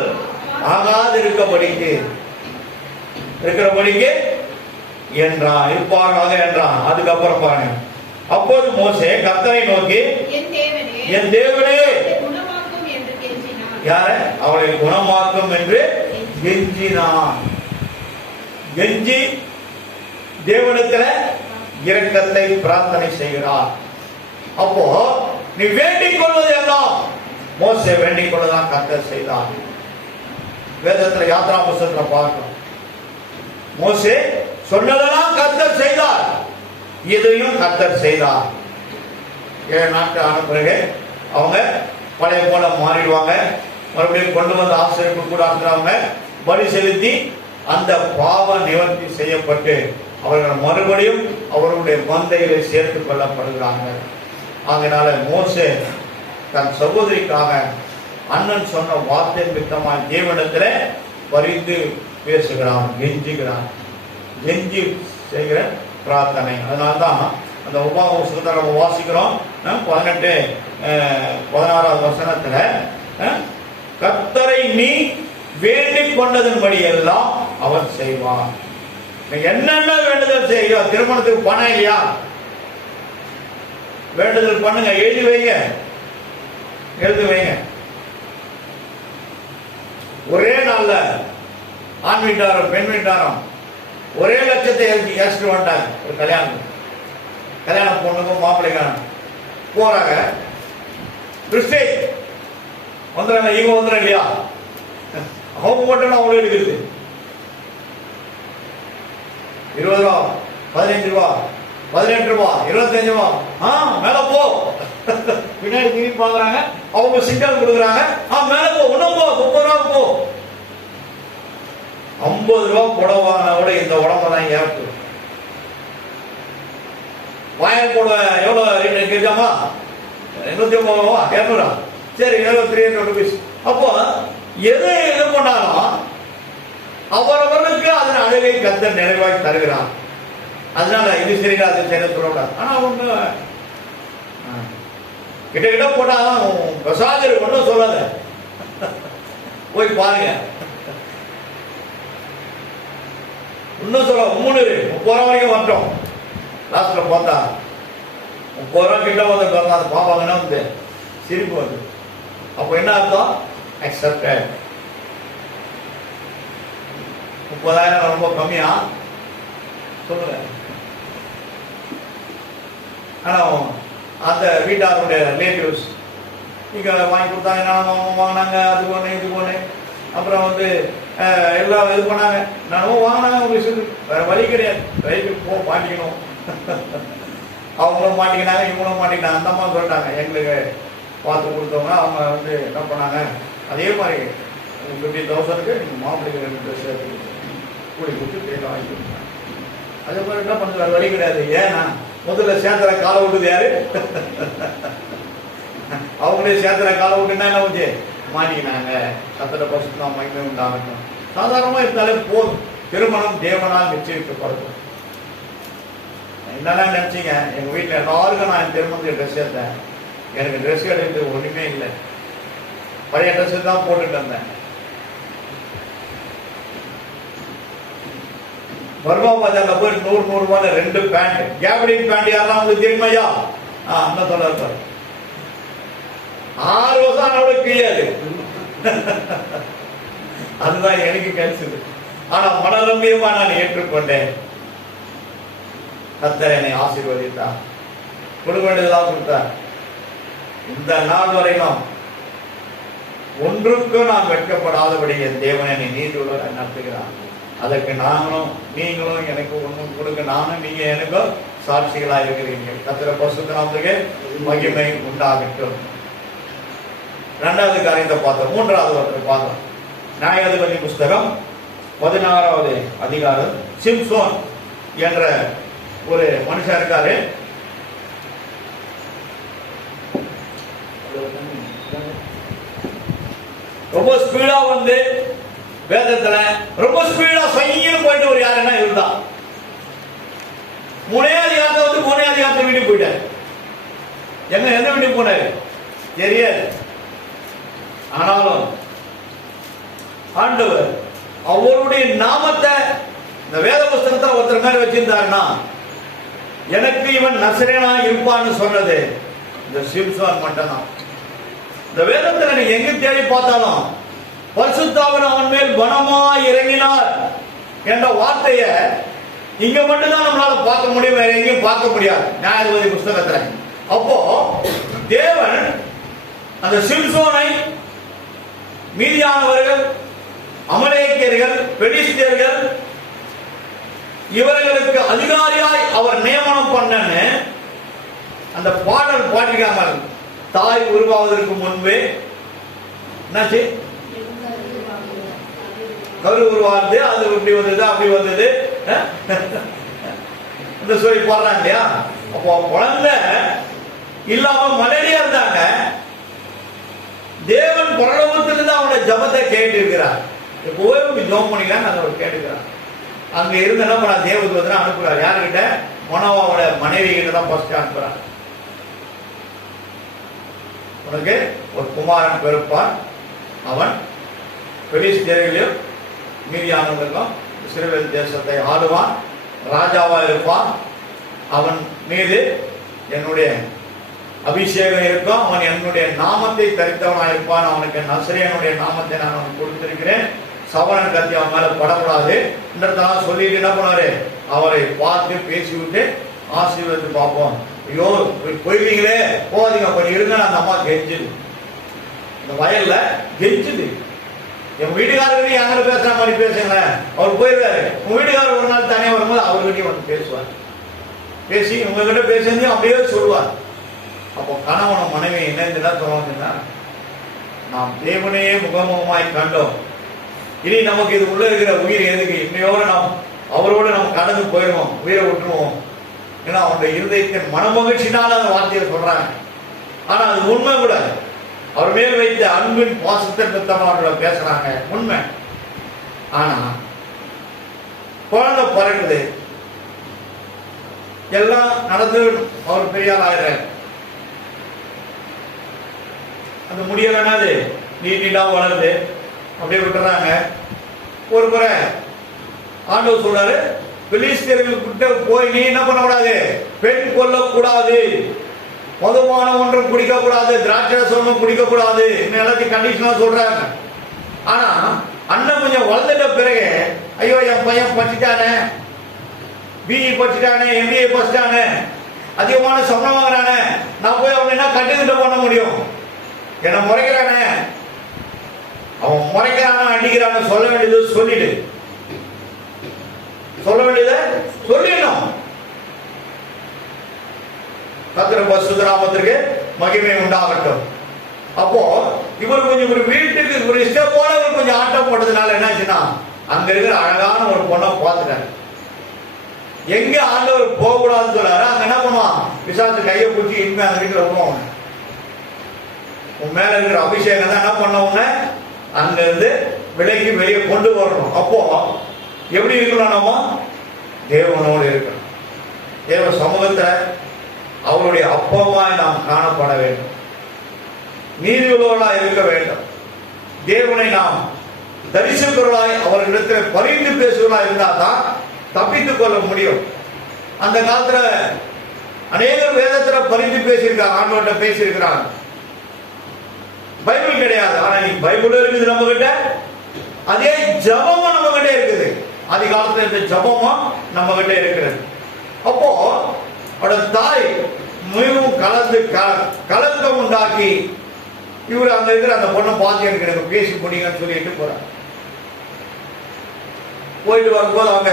ஆகாது இருக்கிறபடிக்கு என்றான், இருப்பாராக என்றான். அதுக்கப்புறம் பாருங்க, அப்போது மோசே கர்த்தரை நோக்கி, என் தேவனே, யார அவளை குணமாக்கும் என்று கெஞ்சினான். கெஞ்சி தேவனிடத்துல இரக்கத்தை பிரார்த்தனை செய்கிறார். அப்போ நீ வேண்டிக் கொள்வது எல்லாம் மோசே வேண்டிக் கொள்ளதான் கர்த்தர் செய்தார். வேதத்துல யாத்ரா புஸ்தகத்துல பார்க்கணும், மோசே சொன்னதெல்லாம் கர்த்தர் செய்தார். இதையும் கர்த்தர் செய்தார். 7 நாட்கள் ஆன பிறகு அவங்க பழைய போல மாறிடுவாங்க. மறுபடியும் கொண்டு வந்த ஆசிரியப்பு கூட அவங்க பலி செலுத்தி அந்த பாவ நிவர்த்தி செய்யப்பட்டு அவர்கள் மறுபடியும் அவர்களுடைய மந்தைகளை சேர்த்துக் கொள்ளப்படுகிறார்கள். அதனால மோசே தன் சகோதரிக்காக அண்ணன் சொன்ன வார்த்தை மித்தமாய் தேவனிடத்துல பரிந்து பேசுகிறான், கெஞ்சுகிறான். கெஞ்சி செய்கிற பிரார்த்தனை. அதனால்தான் அந்த உபாகமத்தை நம்ம வாசிக்கிறோம். 16வது வசனத்துல, கர்த்தரை நீ வேண்டிக் கொண்டதன்படி எல்லாம் அவர் செய்வார். என்னென்ன வேண்டுதல் செய்யும். திருமணத்துக்கு பணம் இல்லையா, வேண்டுதல் பண்ணுங்க, எழுதி வைங்க, எழுதி வைங்க. ஒரே நாள்ல ஆண் வீட்டாரம் பெண் வீட்டாரம் ஒரே லட்சத்தை ஏசிட்டு வந்துட்டாங்க. ஒரு கல்யாணம் பொண்ணுக்கும் மாப்பிள்ளைக்கான போறாங்க. கிறிஸ்டேஜ் வந்துடுறாங்க, இவங்க வந்துடுறாங்க இல்லையா, அவங்க மட்டும் அவ்வளோ எடுக்குது. 20 ரூபா, 15 ரூபா, 18 ரூபா, 25 ரூபா, மேல போ. பின்னாடி திரும்பி பாக்குறாங்க, அவங்க சிக்னல் கொடுக்குறாங்க, மேல போ, இன்னும் போ, 30 ரூபா போ. 50 ரூபா புடவை வாங்கினா கூட இந்த உடம்பெல்லாம் ஏற்று. வாயல் போட எவ்வளவு ரேட் கேட்காமா, 250 ரூபா, 200, சரி 300 ருபீஸ். அப்போ எது இது பண்ணாலும் அவரவர்களுக்கு அதன் அளவை கத்த நிறைவாகி தருகிறான். அதனால இது சரியா அது சரி சொல்லக்கூடாது. ஆனா ஒண்ணு கிட்ட போட்டா பிரசாதர் ஒன்றும் சொல்லாத, போய் பாருங்க. இன்னும் சொல்ல 30 ரூபா வரைக்கும் வரட்டும். லாஸ்ட்ல பார்த்தா 30 ரூபா கிட்ட வந்து பாப்பாங்கன்னா வந்து சிரிப்பு வருது. அப்போ என்ன அர்த்தம்? அக்செப்டட். 30,000 ரொம்ப கம்மியா சொல்லுங்க. ஆனா அந்த வீட்டாருடைய ரிலேட்டிவ்ஸ் இங்க வாங்கி கொடுத்தாங்க, வாங்கினாங்க, அது போனேன் இது போனேன், அப்புறம் வந்து எல்லாம் இது பண்ணாங்க, நானும் வாங்கினாங்க. உங்களுக்கு வேற வழி கிடையாது, வழிக்கு போ மாட்டிக்கணும். அவங்களும் மாட்டிக்கினாங்க, இவங்களும் மாட்டிக்கினாங்க. அந்த மாதிரி சொல்லிட்டாங்க. எங்களுக்கு பார்த்து கொடுத்தவங்க அவங்க வந்து என்ன பண்ணாங்க, அதே மாதிரி 50,000க்கு நீங்கள் மாப்பிள்ளைக்கு 2 ட்ரெஸ் கூடி கொடுத்து பேர் வாங்கி கொடுத்தாங்க. அதே மாதிரி என்ன பண்ணுறது, வேறு வழி கிடையாது. ஏன்னா முதல்ல சேத்திர காலை விட்டுது யாரு? அவங்களே சேத்திர காலை விட்டுனா என்ன வச்சு மாட்டிக்கினாங்க. கத்தரை பரிசுத்தமா மகிமை உண்டாகட்டும். சாதாரணமாக இருந்தாலே போதும். திருமணம் தேவனால் நிச்சயிக்கப்படும். என்னெல்லாம் நினைச்சீங்க, எங்க வீட்டில் எல்லாருக்கும் நான் திருமணத்துக்கு ட்ரெஸ் எடுத்தேன். எனக்கு ட்ரெஸ் எடுத்து ஒண்ணுமே இல்லை, பழைய ட்ரெஸ் தான் போட்டுட்டு இருந்தேன். பர்மா பஜார்ல போய் 100 ரூபாய் 2 பேண்ட், கேப்டின் பேண்ட். யாரெல்லாம் உங்களுக்கு தெரியுமையா? அண்ணன் சொல்ல 6 வருஷம் ஆனோட கிழியாது. அதுதான் எனக்கு கிடைச்சது. ஆனா மனரம்பியமா நான் ஏற்றுக்கொண்டேன். கர்த்தர் என்னை ஆசீர்வதித்தார், கொடுக்க வேண்டியதெல்லாம் கொடுத்தார். இந்த நாள் வரைக்கும் ஒன்றுக்கும் நான் வெட்கப்படாதபடி என் தேவன் என்னை நீதியுள்ள நடத்துகிறார். அதற்கு நாங்களும் நீங்களும் எனக்கு ஒன்றும் கொடுக்க, நானும் நீங்க எனக்கும் சாட்சிகளாக இருக்கிறீங்க. கர்த்தர் பரிசுத்த நாமத்துக்கு மகிமை உண்டாகட்டும். 2வது காரியத்தை பார்த்தோம். 3வது ஒருத்தர் பார்த்தோம். நியாயாதிபதி புஸ்தகம் 16வது அதிகாரம். சிம்சோன் என்ற ஒரு மனுஷன் இருக்காரு. ரொம்ப ஸ்பீடா வந்து வேதத்துல ரொம்ப ஸ்பீடா சைன்னு போயிட்டு ஒரு யாருன்னா இருந்தா 3 அதிகாரத்தை வந்து 3 அதிகாரத்தை வீட்டுக்கு போயிட்டாரு. எந்த வீட்டுக்கு போனாரு தெரியாது. ஆனாலும் ஆண்டவர் அவருடைய நாமத்தை இந்த வேத புஸ்தகத்தை ஒருத்தர் மாதிரி வச்சிருந்தாருன்னா எனக்கு இவன் நசரேனா இருப்பான்னு சொன்னது இந்த சிம்சோன் மட்டும்தான். இந்த வேதத்துல நீங்க எங்க தேடி பார்த்தாலும் பரிசுத்தாவின் அவன் மேல் பலமாய் இறங்கினார் என்ற வார்த்தைய இங்க மட்டும்தான் நம்மளால பார்க்க முடியும், வேற எங்கேயும் பார்க்க முடியாது நியாயாதிபதி புஸ்தகத்துல. அப்போ தேவன் அந்த சிம்சோனை மீதியானவர்கள், அமலேக்கியர்கள், பெலிஸ்தியர்கள் இவர்களுக்கு அதிகாரியாய் அவர் நியமனம் பண்ணன்னு அந்த பாடல் பாட்டிக்காமல் தாய் உருவாவதற்கு முன்பே என்னாச்சு, கரு உருவாது, அது இப்படி வந்தது அப்படி வந்தது இந்த சொல்லி போடுறாங்க இல்லையா. அப்போ குழந்தை இல்லாம மலேரியா இருந்தாங்க. தேவன் பரலோகத்திலிருந்து அவனோட ஜபத்தை கேட்டு இருக்கிறார். எப்போவே ஜோம் பண்ணிக்கலாம் அதை அவர் கேட்டுக்கிறார். அங்க இருந்து என்ன பண்ண தேவதூதனை அனுப்புறார். யாருக்கிட்ட? மனோவாவோட மனைவி கிட்ட தான் ஃபர்ஸ்ட் அனுப்புறார். உனக்கு ஒரு குமாரன் பிறப்பான், அவன் பெலிஸ்தியர்களையும் மீதியானவர்களுக்கும் இஸ்ரவேல் தேசத்தை ஆளுவான், ராஜாவா இருப்பான். அவன் மீது என்னுடைய அபிஷேகம் இருக்கும். அவன் என்னுடைய நாமத்தை தரித்தவனா இருப்பான். அவனுக்கு நசரேயனுடைய நாமத்தை நான் அவனுக்கு கொடுத்திருக்கிறேன். சவரன் கத்தி அவன் மேல படக்கூடாது என்றதெல்லாம் சொல்லிட்டு என்ன பண்ணாரு, அவரை பார்த்து பேசிவிட்டு ஆசீர்வதித்து பார்ப்போம். ஐயோ போயிருவீங்களே, போகாதீங்க, கொஞ்சம் இருங்க. அந்த அம்மா கெஞ்சுது, இந்த வயல்ல கெஞ்சுது. என் வீட்டுக்காரர்கிட்ட அங்கே பேசுற மாதிரி பேசுங்களேன். அவர் போயிருக்காரு. உங்க வீட்டுக்காரர் ஒரு நாள் தனியாக வரும்போது அவர்கிட்டயும் வந்து பேசுவார். பேசி உங்ககிட்ட பேசுறது அப்படியே சொல்லுவார். அப்போ கணவனும் மனைவி என்ன சொல்லுவாங்கன்னா, நாம் தேவனையே முகமுகமாய் கண்டோம், இனி நமக்கு இது உள்ள இருக்கிற உயிர் எதுக்கு, இன்னையோட நாம் அவரோடு நம்ம கடந்து போயிடுவோம், உயிரை விட்டுருவோம். ஏன்னா அவனுடைய இருதயத்தின் மனமகிழ்ச்சினால அந்த வார்த்தையை சொல்றாங்க. ஆனா அது உண்மை கூட. அவர் மேல் வைத்த அன்பின் பாசத்தின் மித்தமாக பேசுறாங்க, உண்மை. ஆனா குழந்தை பிறகுது, எல்லாம் நடந்து அவர் பெரியார் ஆயிடுறாரு. அந்த முடியலன்னாது நீட்டா வளருது, அப்படியே விட்டுறாங்க. ஒரு முறை ஆண்டவர் சொல்றாரு, பெலிஸ்தர்களுக்கிட்ட போய் நீ என்ன பண்ணக்கூடாது, பெண் கொல்லக்கூடாது, மதுபான ஒன்றும் குடிக்க கூடாது, திராட்சரசமும் குடிக்க கூடாது, எல்லாத்தையும் கண்டிஷனா சொல்றாங்க. ஆனா அண்ணன் கொஞ்சம் வளர்ந்துட்ட பிறகு, ஐயோ என் பையன் படிச்சுட்டானே, பிஇ படிச்சுட்டானே, எம்பிஏ படிச்சுட்டானே, அதிகமான சம்பளம் வாங்குறானே, நான் போய் அவன் என்ன கட்டுக்கிட்ட பண்ண முடியும், என்ன முறைக்கிறானே, அவன் முறைக்கிறான அடிக்கிறான சொல்ல வேண்டியது சொல்லிடு, சொல்ல வேண்டியதை சொல்லிடணும். கர்த்தர் பரிசுத்த நாமத்திற்கு மகிமை உண்டாகட்டும். அப்போ இவர் கொஞ்சம் ஒரு வீட்டுக்கு ஒரு இஷ்டம் போல கொஞ்சம் ஆட்டம் போட்டதுனால என்னாச்சுன்னா, அங்க இருக்கிற அழகான ஒரு பொண்ணை பார்த்துட்டாரு. எங்க ஆண்டவர் போக கூடாதுன்னு சொல்லாரு, அங்க என்ன பண்ணுவான், பிசாசு கையை பிடிச்சி இனிமே அந்த வீட்டுல விடுவான். உன் மேல இருக்கிற அபிஷேகம் தான் என்ன பண்ண உடனே அங்க இருந்து விலைக்கு வெளியே கொண்டு வரணும். அப்போ எப்படி இருக்கணும், நம்ம தேவனோடு இருக்கணும். தேவ சமூகத்துல அவருடைய அப்பமாய் நாம் காணப்பட வேண்டும், நீதியுள்ளவர்களாய் இருக்க வேண்டும். தேவனை நாம் தரிசிப்பவர்களாய் அவர்களிடத்தில் பரிந்து பேசுவர்களாய் இருந்தால் தான் தப்பித்துக் கொள்ள முடியும். அந்த காலத்துல அநேகர் வேதத்துல பரிந்து பேசியிருக்காங்க, ஆண்டவர்கிட்ட பேசியிருக்கிறாங்க. பைபிள் கிடையாது, ஆனா இன்னைக்கு பைபிள் இருக்குது நம்ம கிட்ட. அதே ஜபமும் நம்ம கிட்ட இருக்குது. ஆதி காலத்துல இருந்த ஜபமும் நம்ம கிட்ட இருக்கிறது. அப்போ அவட தாய் மிகவும் கலக்கம் உண்டாக்கி இவர் அங்க இருக்கிற அந்த பொண்ணை பார்த்து எனக்கு பேசி முடியுங்கன்னு சொல்லிட்டு போறாங்க. போயிட்டு வரும்போது அவங்க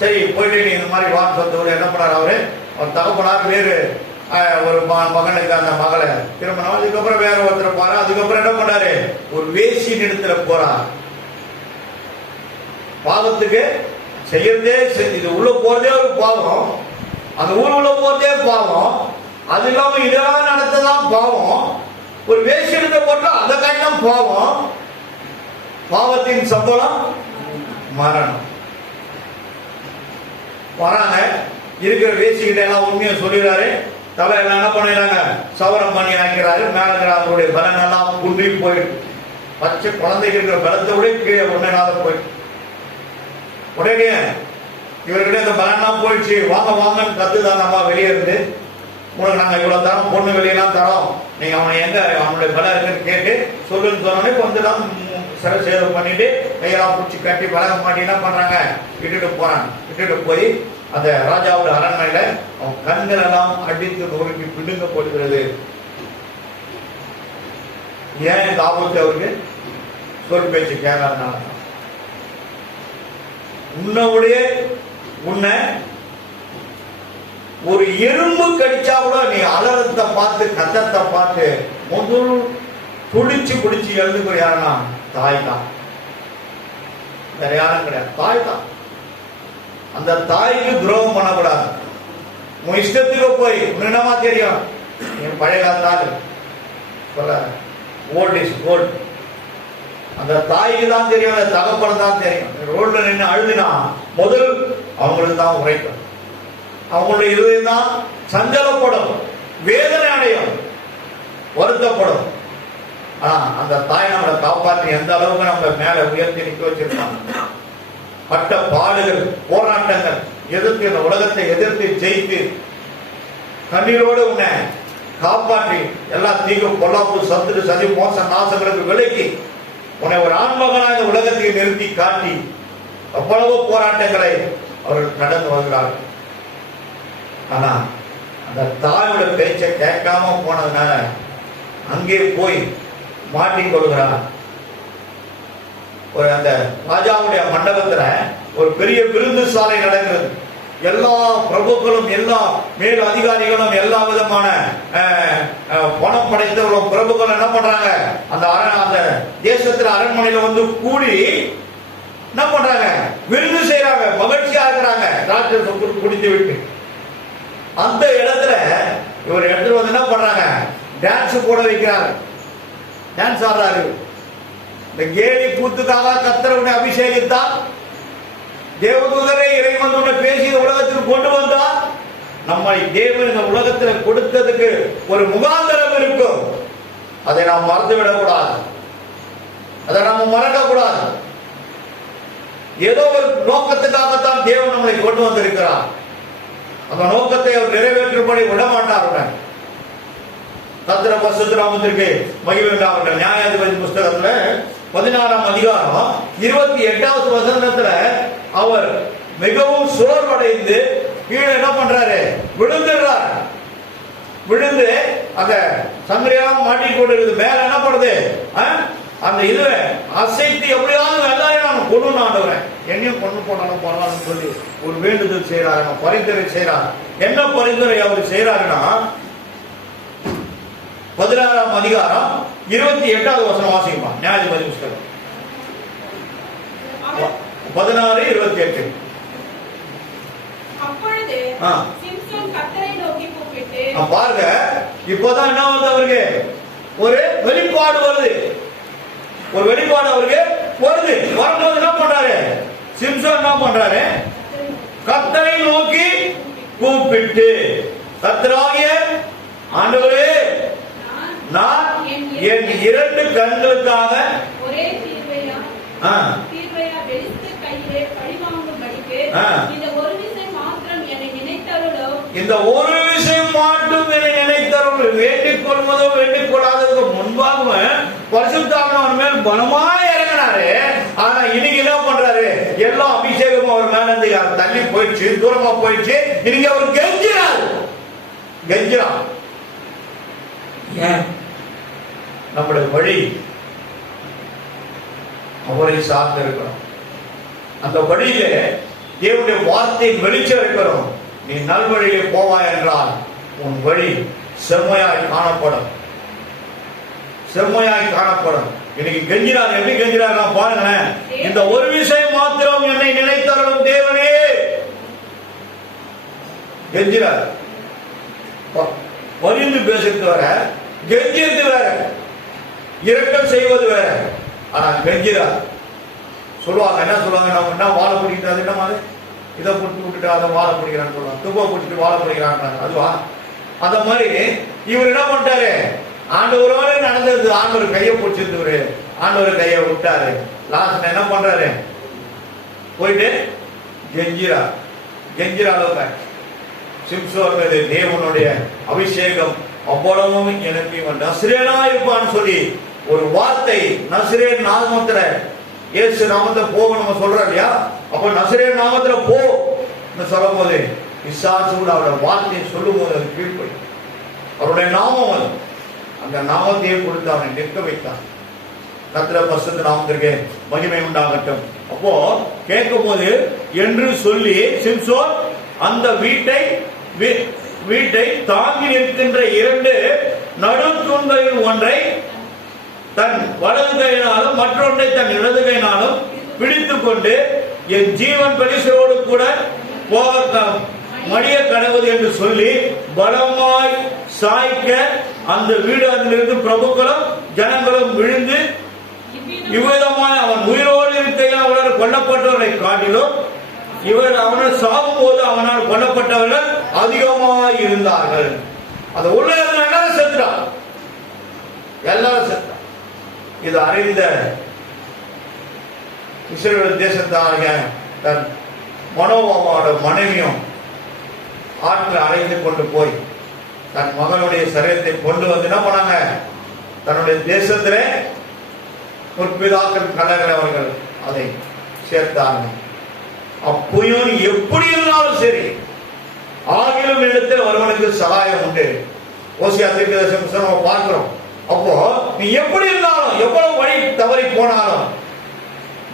சரி போயிட்டு நீ இந்த மாதிரி வான்னு சொல்றவர் என்ன பண்ணார், அவரு அவர் தகப்பனார் வேறு ஒரு மகனுக்கு அந்த மகளை திருமணம், அதுக்கப்புறம் வேற ஒருத்தர் பாரு, அதுக்கப்புறம் என்ன பண்ணாரு, ஒரு வேசியின் இடத்துல போறார். பாவத்துக்கு செய்யறதே, இது உள்ள போறதே ஒரு பாவம், அந்த ஊர் உள்ள போறதே பாவம், அது இல்லாம இதெல்லாம் நடத்ததான் பாவம். ஒரு வேசி இடத்தை போட்டா அதை காட்டிலும் பாவம். பாவத்தின் சம்பளம் மரணம். வராங்க, இருக்கிற வேசிக்கிட்ட எல்லாம் உண்மையை சொல்லிடுறாரு. தலை எல்லாம் என்ன பண்ணிடுறாங்க, சவரம் பண்ணி ஆக்கிறாரு. மேல அவருடைய பலன் எல்லாம் குன்றி போயிட்டு, பச்சை குழந்தைக்கு இருக்கிற பலத்தை விட கீழே ஒன்னாத போயிட்டு, உடனே இவர்கிட்ட இந்த பலன்லாம் போயிடுச்சு. வாங்க வாங்கன்னு கத்துதான் நம்ம வெளியே இருந்து, உனக்கு நாங்க இவ்வளவு தரோம், பொண்ணு வெளியெல்லாம் தரோம், நீங்க அவனை எங்க அவனுடைய பலம் இருக்குன்னு கேட்டு சொல்லுன்னு சொன்னோடனே கொஞ்சம் சிறை சேதம் பண்ணிட்டு கையெல்லாம் பிடிச்சி கட்டி பழக மாட்டி என்ன பண்றாங்க, விட்டுட்டு போறாங்க. விட்டுட்டு போய் அந்த ராஜாவோட அரண்மனையில அவன் கண்கள் எல்லாம் அடித்து நொறுக்கி பிடுங்கப்படுகிறது. ஏன் இந்த ஆபத்து அவருக்கு, சொல் பேச்சு கேட்காதனால. உன்னுடைய உன்னை ஒரு எறும்பு கடிச்சா கூட நீ அலறத்தை பார்த்து கத்தத்தை பார்த்து முதல் துடிச்சு பிடிச்சு எழுதுகிற யாருன்னா தாய் தான், வேற யாரும் கிடையாது, தாய் தான். அந்த தாய்க்கு துரோகம் பண்ணக்கூடாது. உன் இஷ்டத்துக்கு போய் என்னமா தெரியும், என் பழைய காலத்தால் சொல்ல ஓல்ட் இஸ் கோல்ட். அந்த தாய்க்கு தான் தெரியும், அந்த தகப்பன் தான் தெரியும். ரோட்ல நின்று அழுதுனா முதல் அவங்களுக்கு தான் உரைக்கும், அவங்களுடைய இருதயம் தான் சஞ்சலப்படும், வேதனை அடையும், வருத்தப்படும். ஆனா அந்த தாய் நம்மளை காப்பாற்றி எந்த அளவுக்கு நம்ம மேல உயர்த்தி நிற்க வச்சிருக்காங்க. பட்ட பாடுகள், போராட்டங்கள், எதிர்த்து இந்த உலகத்தை எதிர்த்து ஜெயித்து கண்ணீரோடு உன்னை காப்பாற்றி எல்லா தீங்கு பொல்லாப்பு சத்துரு சதி மோச நாசங்களுக்கு விலக்கி உன்னை ஒரு ஆண்மகனாக இந்த உலகத்தை நிறுத்தி காட்டி அவ்வளவு போராட்டங்களை அவர்கள் கடந்து வருகிறார்கள். ஆனா அந்த தாயோட பேச்சை கேட்காம போனதுனால அங்கே போய் மாட்டிக்கொள்கிறார். ஒரு அந்த ராஜாவுடைய மண்டபத்துல ஒரு பெரிய விருந்து சாலை நடக்கிறது. எல்லா பிரபுக்களும், எல்லா மேல் அதிகாரிகளும், எல்லா விதமான பணம் படைத்தவர்களும் பிரபுக்கள் என்ன பண்றாங்க, அந்த தேசத்துல அரண்மனையில வந்து கூடி என்ன பண்றாங்க, விருந்து செய்யறாங்க, மகிழ்ச்சியா இருக்கிறாங்க. ராத்திரி சொத்து குடித்து விட்டு அந்த இடத்துல இவர் இடத்துல வந்து என்ன பண்றாங்க, டான்ஸ் போட வைக்கிறாங்க. டான்ஸ் ஆடுறாரு. இந்த கேலி கூத்துக்காக கர்த்தரை அபிஷேகித்தா, தேவதூதரை இறைவன் உன்னை பேசி உலகத்துக்கு கொண்டு வந்தா, நம்மை தேவன் இந்த உலகத்தில் கொடுத்ததுக்கு ஒரு முகாந்தரம் இருக்கும். அதை நாம் மறந்துவிடக் கூடாது. அதை நாம் மறக்க கூடாது. ஏதோ ஒரு நோக்கத்துக்காகத்தான் தேவன் நம்மளை கொண்டு வந்திருக்கிறார். அந்த நோக்கத்தை அவர் நிறைவேற்றும்படி விட மாட்டார். கர்த்தர பரிசுத்த நாமத்திற்கு மகிமை உண்டாகட்டும். நியாயாதிபதி புஸ்தகத்துல 16ஆம் அதிகாரம் 28வது வசனத்துல அவர் மிகவும் சோர்வடைந்து கீழே என்ன பண்றாரு, விழுந்துடுறார். விழுந்து அந்த சங்கிலியெல்லாம் மாட்டிக்கொண்டு இருக்குது. மேல என்ன பண்ணுது, அந்த இது அசைத்து எப்படியாவது எல்லாரையும் நான் கொண்டு ஆண்டவரேன், என்னையும் கொண்டு போனாலும் போனாலும் சொல்லி ஒரு வேண்டுதல் செய்யறாரு, பரிந்துரை செய்யறாரு. என்ன பரிந்துரை அவர் செய்யறாருன்னா 16ஆம் அதிகாரம் 28வது வசனம் வாசிப்பா. நியாயாதிபதி புஸ்தகம் 16:28. அப்பொழுது சிம்சோன் கர்த்தரை நோக்கி கூப்பிட்டு, பாருங்க, இப்போதான் என்ன வந்து அவருக்கு ஒரு வெளிப்பாடு வருது. ஒரு வெளிப்பாடு அவருக்கு வருது. வரும்போது என்ன பண்றாரு, சிம்சோன் என்ன பண்றாரு, கர்த்தரை நோக்கி கூப்பிட்டு, கர்த்தராகிய ஆண்டவரே, நான் என் 2 கண்களுக்காக ஒரே தீர்வையா வெளித்த கையிலே பழிவாங்கும்படிக்கு இந்த ஒரு விஷயம் மாத்திரம் என்னை நினைத்தருளோ, இந்த ஒரு விஷயம் மட்டும் என்னை நினைத்தருளோ. வேண்டிக் கொள்வதோ வேண்டிக் கொள்ளாததுக்கு முன்பாக பரிசுத்தாவின் மேல் பலமாய் இறங்கினாரு. ஆனா இன்னைக்கு என்ன பண்றாரு, எல்லா அபிஷேகமும் அவர் மேல இருந்து தள்ளி போயிடுச்சு, தூரமா போயிடுச்சு. இன்னைக்கு அவர் கெஞ்சிறார். நம்முடைய வழி அவரை சார்ந்து இருக்கணும். அந்த வழியில தேவனுடைய வார்த்தை வெளிச்சம் இருக்கணும். நீ நல்வழியிலே போவாய் என்றால் உன் வழி செம்மையாய் காணப்படும். செம்மையாய் காணப்படும். இன்னைக்கு கெஞ்சினார். எப்படி கெஞ்சினார் பாருங்களேன். இந்த ஒரு விஷயம் மாத்திரம் என்னை நினைத்தருளும் தேவனே. கெஞ்சினார். பரிந்து பேசுறது வேற, கெஞ்சிறது வேற, இரக்கம் செய்வது வேற. ஆனா கெஞ்சிறார். சொல்லுவாங்க, என்ன சொல்லுவாங்க, நம்ம என்ன வாழை பிடிக்கிறது, என்ன மாதிரி இதை பிடிச்சி விட்டுட்டு அதை வாழை பிடிக்கிறான்னு சொல்லுவாங்க, துப்பை பிடிச்சிட்டு வாழை பிடிக்கிறாங்க. அதுவா? அந்த மாதிரி இவர் என்ன பண்ணிட்டாரு, ஆண்டவரோட நடந்தது. ஆண்டவர் கையை பிடிச்சிருந்தவரு, ஆண்டவர் கையை விட்டாரு. லாஸ்ட் என்ன பண்றாரு, போயிட்டு கெஞ்சிரா அளவுக்கு சிம்சோன் மீது தேவனுடைய அபிஷேகம் அவ்வளவும் எனக்கு இவன் நஸ்ரேனா இருப்பான்னு சொல்லி ஒரு வார்த்தை, நஸ்ரேன் நாமத்துல, இயேசு நாமத்துல போகணும் சொல்ற இல்லையா? அப்ப நஸ்ரேன் நாமத்துல போ சொல்லும் போது பிசாசு கூட அவருடைய வார்த்தையை சொல்லும் போது அது கீழ்ப்படி அவருடைய நாமம் அது. அந்த நாமத்தையே கொடுத்து அவனை நிற்க வைத்தான். கர்த்தர பரிசுத்த நாமத்திற்கு மகிமை உண்டாகட்டும். அப்போ கேட்கும் போது என்று சொல்லி சிம்சோன் அந்த வீட்டை தாங்கி நிற்கின்ற 2 நடு தூண்களில் ஒன்றை தன் வலது கையினாலும் மற்றொன்றை தன் இடது கையினாலும் பிடித்துக் கொண்டு என் ஜீவன் பரிசோடு கூட மடிய கடவுது என்று சொல்லி பலமாய் சாய்க்க அந்த வீடு அதிலிருந்து பிரபுக்களும் ஜனங்களும் விழுந்து இவ்விதமாய் அவன் உயிரோடு இருக்கையில் அவனால் கொல்லப்பட்டவர்களை காட்டிலும் இவர் அவனால் சாகும் போது அவனால் கொல்லப்பட்டவர்கள் அதிகமாய் இருந்தார்கள். அந்த உள்ள எல்லாரும் செத்துறான். எல்லாரும் செத்தான். இது அறிந்த இஸ்ரவேல் தேசத்தாகிய தன் மனோபாவோட மனைவியும் ஆற்றில் அழைத்து கொண்டு போய் தன் மகனுடைய சரீரத்தை கொண்டு வந்து என்ன பண்ணாங்க, தன்னுடைய தேசத்திலே முற்பிதாக்கள் கல்லறை அவர்கள் அதை சேர்த்தாங்க. அப்பயும் எப்படி இருந்தாலும் சரி, ஆகிலும் இடத்தில் ஒருவனுக்கு சகாயம் உண்டு. ஓசியா தீர்க்கதரிசி புத்தகம் பார்க்கிறோம். அப்போ நீ எப்படி இருந்தாலும், எவ்வளவு வழி தவறி போனாலும்,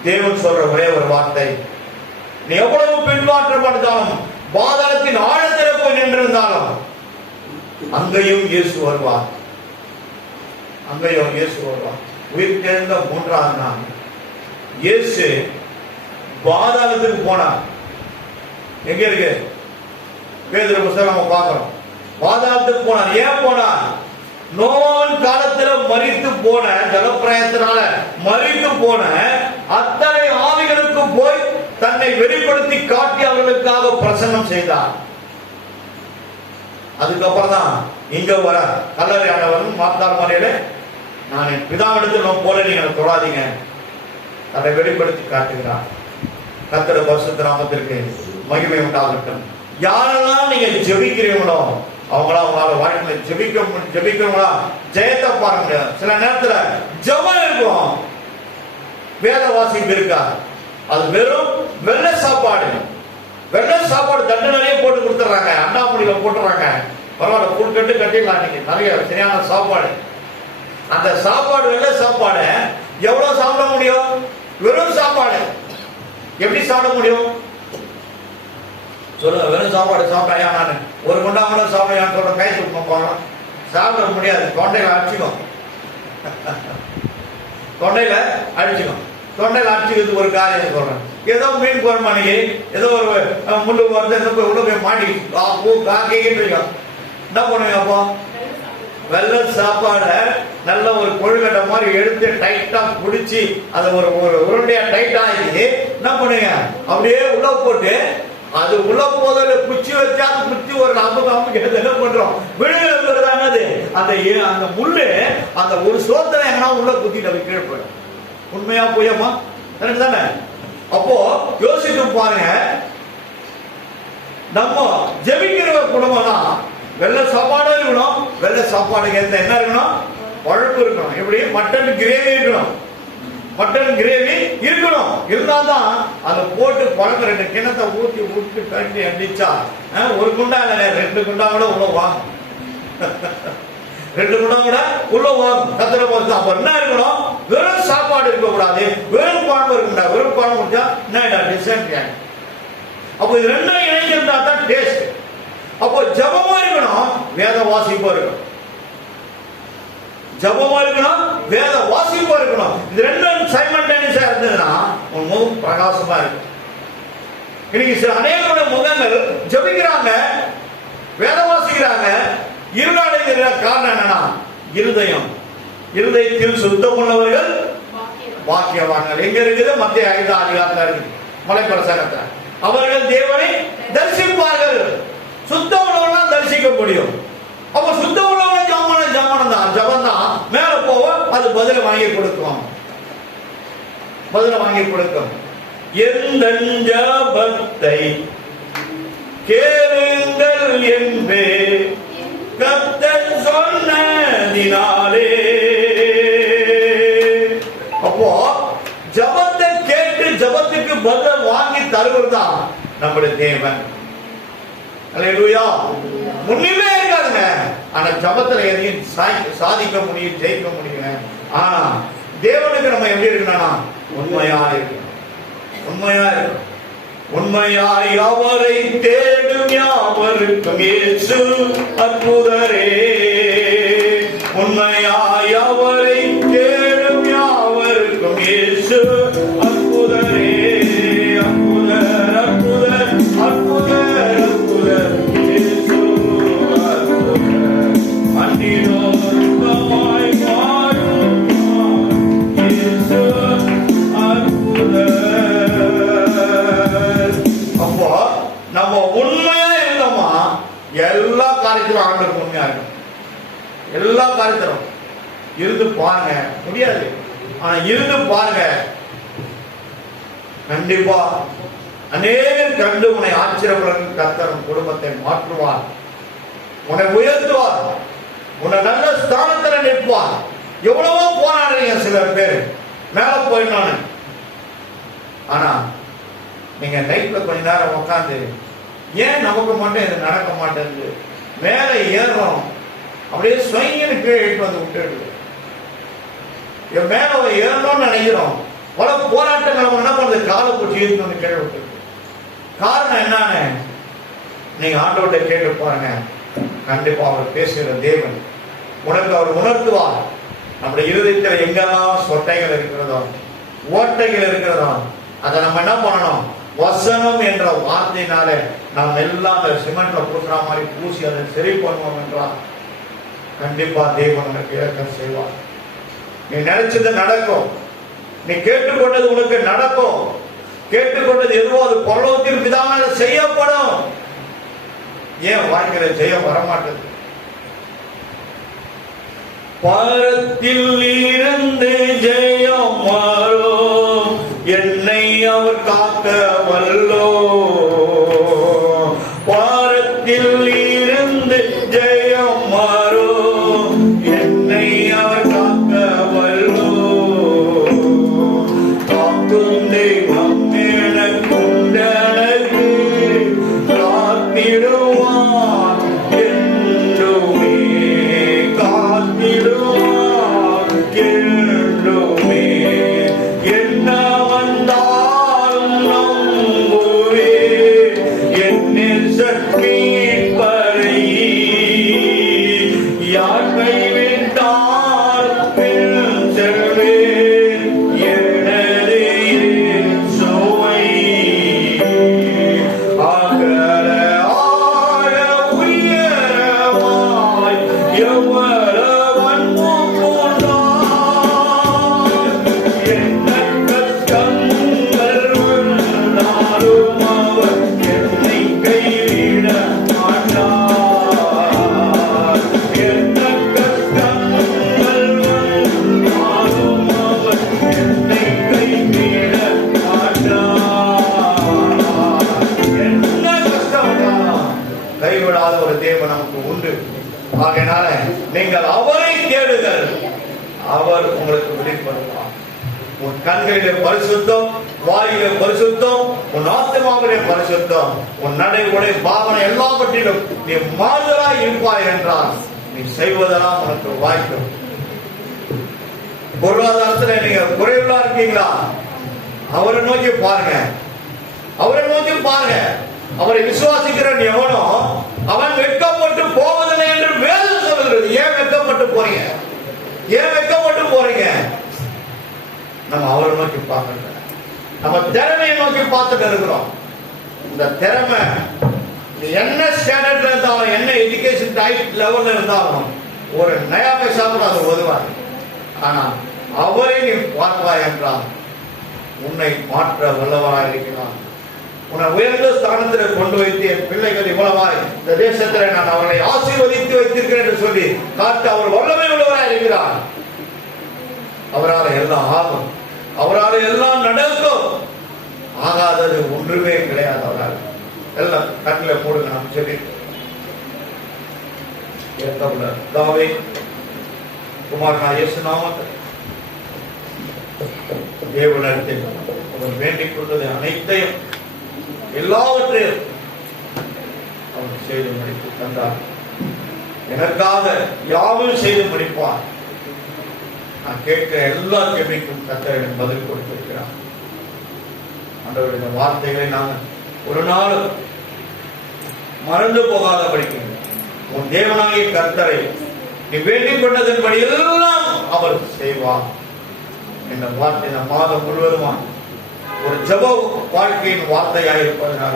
தேவன் சொல்ற ஒரே ஒரு வார்த்தை, நீ எவ்வளவு பின்மாற்றப்பட்டாலும், பாதாளத்தின் ஆழத்தில் போய் நின்றிருந்தாலும், அங்கேயும் இயேசு வருவார். அங்கேயும் இயேசு வருவார். உயிர் தெரிந்த மூன்றாவது நாள் இயேசு பாதாளத்துக்கு போனார். எங்க இருக்கு? பேதுரு புத்தகம் நம்ம பார்க்கிறோம். பாதாளத்துக்கு போனார். ஏன் போனார்? நோவாவின் காலத்துல மரித்து போன, ஜலப்பிரயத்தினால மரித்து போன அத்தனை ஆவிகளுக்கு போய் தன்னை வெளிப்படுத்தி காட்டி அவர்களுக்காக பிரசன்னம் செய்தார். அதுக்கப்புறம் தான் இங்க வர கல்லறை ஆண்டவன் மார்த்தாள் மலையில, நான் என் பிதாவிடத்தில் போல நீங்கள் தொடாதீங்க, அதை வெளிப்படுத்தி காட்டுகிறார். கர்த்தருடைய பரிசுத்த நாமத்திற்கு மகிமை உண்டாகட்டும். யாரெல்லாம் நீங்க ஜெபிக்கிறீங்களோ அவங்களாம் உங்களால வாழ்க்கையில ஜெபிக்கிறவங்களா ஜெயத்தை பார்க்க முடியாது. சில நேரத்துல ஜெபம் இருக்கும், வேத வாசிப்பு இருக்கா, அது வெறும் வெள்ளை சாப்பாடு. வெள்ளை சாப்பாடு தண்டு நிறைய போட்டு கொடுத்துறாங்க, அண்ணாமணியில போட்டுறாங்க. பரவாயில்ல, புல் கட்டு கட்டிடலாம். நீங்க நிறைய சரியான சாப்பாடு. அந்த சாப்பாடு, வெள்ளை சாப்பாடு எவ்வளவு சாப்பிட முடியும்? வெறும் சாப்பாடு எப்படி சாப்பிட முடியும் சொல்லுங்க? வெறும் சாப்பாடு சாப்பிட்டா நான் ஒரு குண்டா கூட சாப்பிட சொல்ற கை தூக்கம் சாப்பிட முடியாது. தொண்டையில அடிச்சுக்கும், தொண்டையில அடிச்சுக்கும். தொண்டையில அடிச்சுக்கிறது ஒரு காரியம் சொல்றேன். ஏதோ மீன் குழம்பு அன்னைக்கு ஏதோ ஒரு முள்ளு வந்து உள்ள போய் மாட்டி கேட்டு என்ன பண்ணுவீங்க? அப்போ வெள்ளை சாப்பாட நல்ல ஒரு கொழுக்கட்டை மாதிரி எடுத்து டைட்டா பிடிச்சி அதை ஒரு உருண்டையா டைட்டா ஆகி என்ன பண்ணுவீங்க? அப்படியே உள்ள போட்டு அது உள்ள போதில் குச்சி வச்சா குச்சி ஒரு அமுக்கு என்ன பண்றோம்? விழுகிறது அந்த முள்ளு அந்த ஒரு சோத்தனை எங்கன்னா உள்ள குத்திட்டு அது கீழே போயிடும். உண்மையா போயமா தானே? அப்போ யோசிச்சு பாருங்க, நம்ம ஜெபிக்கிற குடும்பம் தான் வெள்ளை சாப்பாடும் இருக்கணும். வெள்ளை சாப்பாடுக்கு என்ன இருக்கணும்? பழப்பு இருக்கணும். எப்படி? மட்டன் கிரேவி இருக்கணும். மட்டன் கிரேவி இருக்கணும். இருந்தால்தான் அதை போட்டு பழக்க 2 கிணத்தை ஊற்றி கட்டி அடிச்சா ஒரு குண்டா இல்லை 2 குண்டா கூட உள்ள வாங்கும். 2 குண்டா கூட உள்ள வாங்கும். கத்திர போச்சு. அப்ப என்ன இருக்கணும்? வெறும் சாப்பாடு இருக்கக்கூடாது, வெறும் குழம்பு இருக்கக்கூடாது. வெறும் குழம்பு முடிச்சா என்ன டிசைன். அப்போ இது ரெண்டும் இணைஞ்சிருந்தா தான் டேஸ்ட். அப்போ ஜபமா இருக்கணும், வேத வாசிப்பா இருக்கணும். ஜபமா இருக்கணும், வேத வாசிப்பா இருக்கணும். இது ரெண்டும் சைமல்டேனியஸா இருந்ததுன்னா உன் முகம் பிரகாசமா இருக்கும். இன்னைக்கு அநேகருடைய முகங்கள் ஜபிக்கிறாங்க, வேத வாசிக்கிறாங்க, இருளாடுகிற காரணம் என்னன்னா இருதயத்தில் சுத்தம் உள்ளவர்கள் பாக்கியவான்கள். எங்க இருக்குது? மத்திய 5 அதிகாரத்துல இருக்கு, மலைப்பிரசங்கத்துல. அவர்கள் தேவனை தரிசிப்பார்கள். சுத்தம் உள்ளவர்கள் தரிசிக்க முடியும். அப்ப சுத்தம் உள்ளவர்கள் ஜபம் தான் மேல போவோம். அது பதில வாங்கி கொடுக்கும், பதில வாங்கி கொடுக்கும். எந்த ஜபத்தை கேளுங்கள் என்பே கர்த்தர் சொன்னதினாலே. அப்போ ஜபத்தை கேட்டு ஜபத்துக்கு பதில் வாங்கி தருவதுதான் நம்முடைய தேவன். அல்லேலூயா. முன்னிலே இருக்காதுங்க, ஆனா ஜபத்துல எதையும் சாதிக்க முடியும், ஜெயிக்க முடியும். ஆனா தேவனுக்கு நம்ம எப்படி இருக்கணும்னா உண்மையா இருக்கணும். உண்மையா இருக்கணும். உண்மையாய் அவரை தேடும் யாவருக்கும் இயேசு அற்புதரே. உண்மையாய் அவரை தேடும் யாவருக்கும் இயேசு அற்புதரே. அற்புதர் அற்புதர் அற்புதர் அற்புதர் இயேசு அற்புதர். அன்றினோருமாய் மாறும் இயேசு அற்புதர். அப்போ நம்ம உண்மையா இருந்தோமா எல்லா காரியத்திலும் ஆண்டவர் உண்மையா இருக்கும். எல்லா காரியத்திலும் இருந்து பாருங்க. முடியாது, ஆனா இருந்து பாருங்க. கண்டிப்பா அநேகர் கண்டு உன்னை ஆச்சரியப்படும் கர்த்தர் குடும்பத்தை மாற்றுவார், உன்னை உயர்த்துவார், உன்னை நல்ல ஸ்தானத்துல நிற்பார். எவ்வளவோ போராடுறீங்க சில பேர் மேல போயிடணும். ஆனா நீங்க நைட்ல கொஞ்ச நேரம் உட்காந்து ஏன் நமக்கு மட்டும் இது நடக்க மாட்டேங்குது, மேல ஏறுறோம் அப்படியே ஸ்வைன்னு கீழே வந்து விட்டுடுது. மேல ஏறணும்னு நினைக்கிறோம், பல போராட்டங்கள் என்ன பண்ணுறது, காலை பிடிச்சி இருந்து வந்து கீழே விட்டுருது. காரணம் என்னன்னு நீங்க ஆண்டவர்கிட்ட கேட்டு பாருங்க. கண்டிப்பா அவர் பேசுகிற தேவன் உனக்கு அவர் உணர்த்துவார். நம்முடைய இருதயத்தில் எங்கெல்லாம் சொட்டைகள் இருக்கிறதோ, ஓட்டைகள் இருக்கிறதோ, அதை நம்ம என்ன பண்ணணும், வசனம் என்ற வார்த்தையினால நாம் எல்லாம் அந்த சிமெண்ட்ல பூசுற மாதிரி பூசி அதை சரி பண்ணுவோம் என்றால் கண்டிப்பா தேவன் உனக்கு இறக்கம் செய்வார். நீ நினைச்சது நடக்கும், நீ கேட்டுக்கொண்டது உனக்கு நடக்கும். கேட்டுக்கொண்டது எதுவோ அது பரலோகத்திற்கு விதான செய்யப்படும். ஏன் வாழ்க்கையில செய்ய வரமாட்டது? பரத்தில் இருந்து ஜெயம் வரும், என்னை அவர் காக்க வல்லோ. பரத்தில் இருந்து ஜெயம் வரும், என்னை அவர் காக்க வல்லோ. காக்கும் தெய்வம் எனக்குண்டனக்கு காத்திடுவான் என்றுமே, காத்திடுவான் என்றுமே. என்ன வந்தாலும் நம்புவே, என்னில் சக்தி பறை. யார் கைவிட்டால் பின் செல்வேன், எனது இயேசுவை. அகல ஆழ உயரமாய் எவ்வளவு அன்பு கொண்டார். என்ன கஷ்டங்கள் வந்தாலும் அவர் என்னை கைவிட மாட்டார். என்ன கஷ்டங்கள் வந்தாலும் அவர் என்னை கைவிட மாட்டார். என்ன கஷ்டம் வந்தாலும் கைவிடாத ஒரு தேவன் நமக்கு உண்டு. ஆகையினால நீங்கள் அவரை தேடுங்கள், அவர் உங்களுக்கு வெளிப்படுவார். உன் கண்களிலே பரிசுத்தம், வாயிலே பரிசுத்தம், உன் ஆத்மாவிலே பரிசுத்தம், உன் நடை உடை பாவனை எல்லாவற்றிலும் நீ மாறுதலாய் இருப்பாய் என்றால் நீ செய்வதெல்லாம் உனக்கு வாய்க்கும். பொருளாதாரத்துல நீங்க குறைவுள்ளா இருக்கீங்களா, அவரை நோக்கி பாருங்க, அவரை நோக்கி பாருங்க. அவரை விசுவாசிக்கிறவன் எவனோ அவன் வெட்கப்பட்டு போவதில்லை என்று வேதம் சொல்கிறது. ஏன் வெட்கப்பட்டு போறீங்க? ஏன் வெட்கப்பட்டு போறீங்க? நம்ம அவரை நோக்கி பார்க்கல, நம்ம திறமையை நோக்கி பார்த்துட்டு இருக்கிறோம். இந்த திறமை என்ன ஸ்டாண்டர்ட்ல இருந்தாலும், என்ன எஜுகேஷன் டைப் லெவல்ல இருந்தாலும் ஒரு நயா பைசா கூட அது உதவாது. ஆனா அவரை நீ பார்ப்பாய் என்றால் உன்னை மாற்ற வல்லவராய் இருக்கிறான். உன்னை உயர்ந்த ஸ்தானத்தில் கொண்டு வைத்து என் பிள்ளைகள் இவ்வளவாய் இந்த தேசத்தில் நான் அவர்களை ஆசீர்வதித்து வைத்திருக்கிறேன் என்று சொல்லி காட்டு அவர் வல்லமை உள்ளவராய் இருக்கிறார். அவரால் எல்லாம் ஆகும், அவரால் எல்லாம் நடக்கும். ஆகாதது ஒன்றுமே கிடையாது. அவரால் எல்லாம் கண்ணில மூடுங்க. நாம் சொல்லி தாவே குமாரனா இயேசு நாமத்தில் தேவனிடத்தில் அவர் வேண்டிக் கொண்டது அனைத்தையும் எல்லாவற்றையும் அவர் செய்து முடித்து தந்தார். எனக்காக யாவும் செய்து முடிப்பார். நான் கேட்கிற எல்லா கேள்விக்கும் கர்த்தர் பதில் கொடுத்திருக்கிறார். ஆண்டவருடைய வார்த்தைகளை நாங்கள் ஒரு நாள் மறந்து போகாத படிக்கிறோம். உன் தேவனாகிய கர்த்தரை நீ வேண்டிக் கொண்டதன்படி எல்லாம் அவர் செய்வார். இந்த வார்த்தை இந்த மாதம் முழுவதுமா ஒரு ஜெப வாழ்க்கையின் வார்த்தையாயிருப்பதனால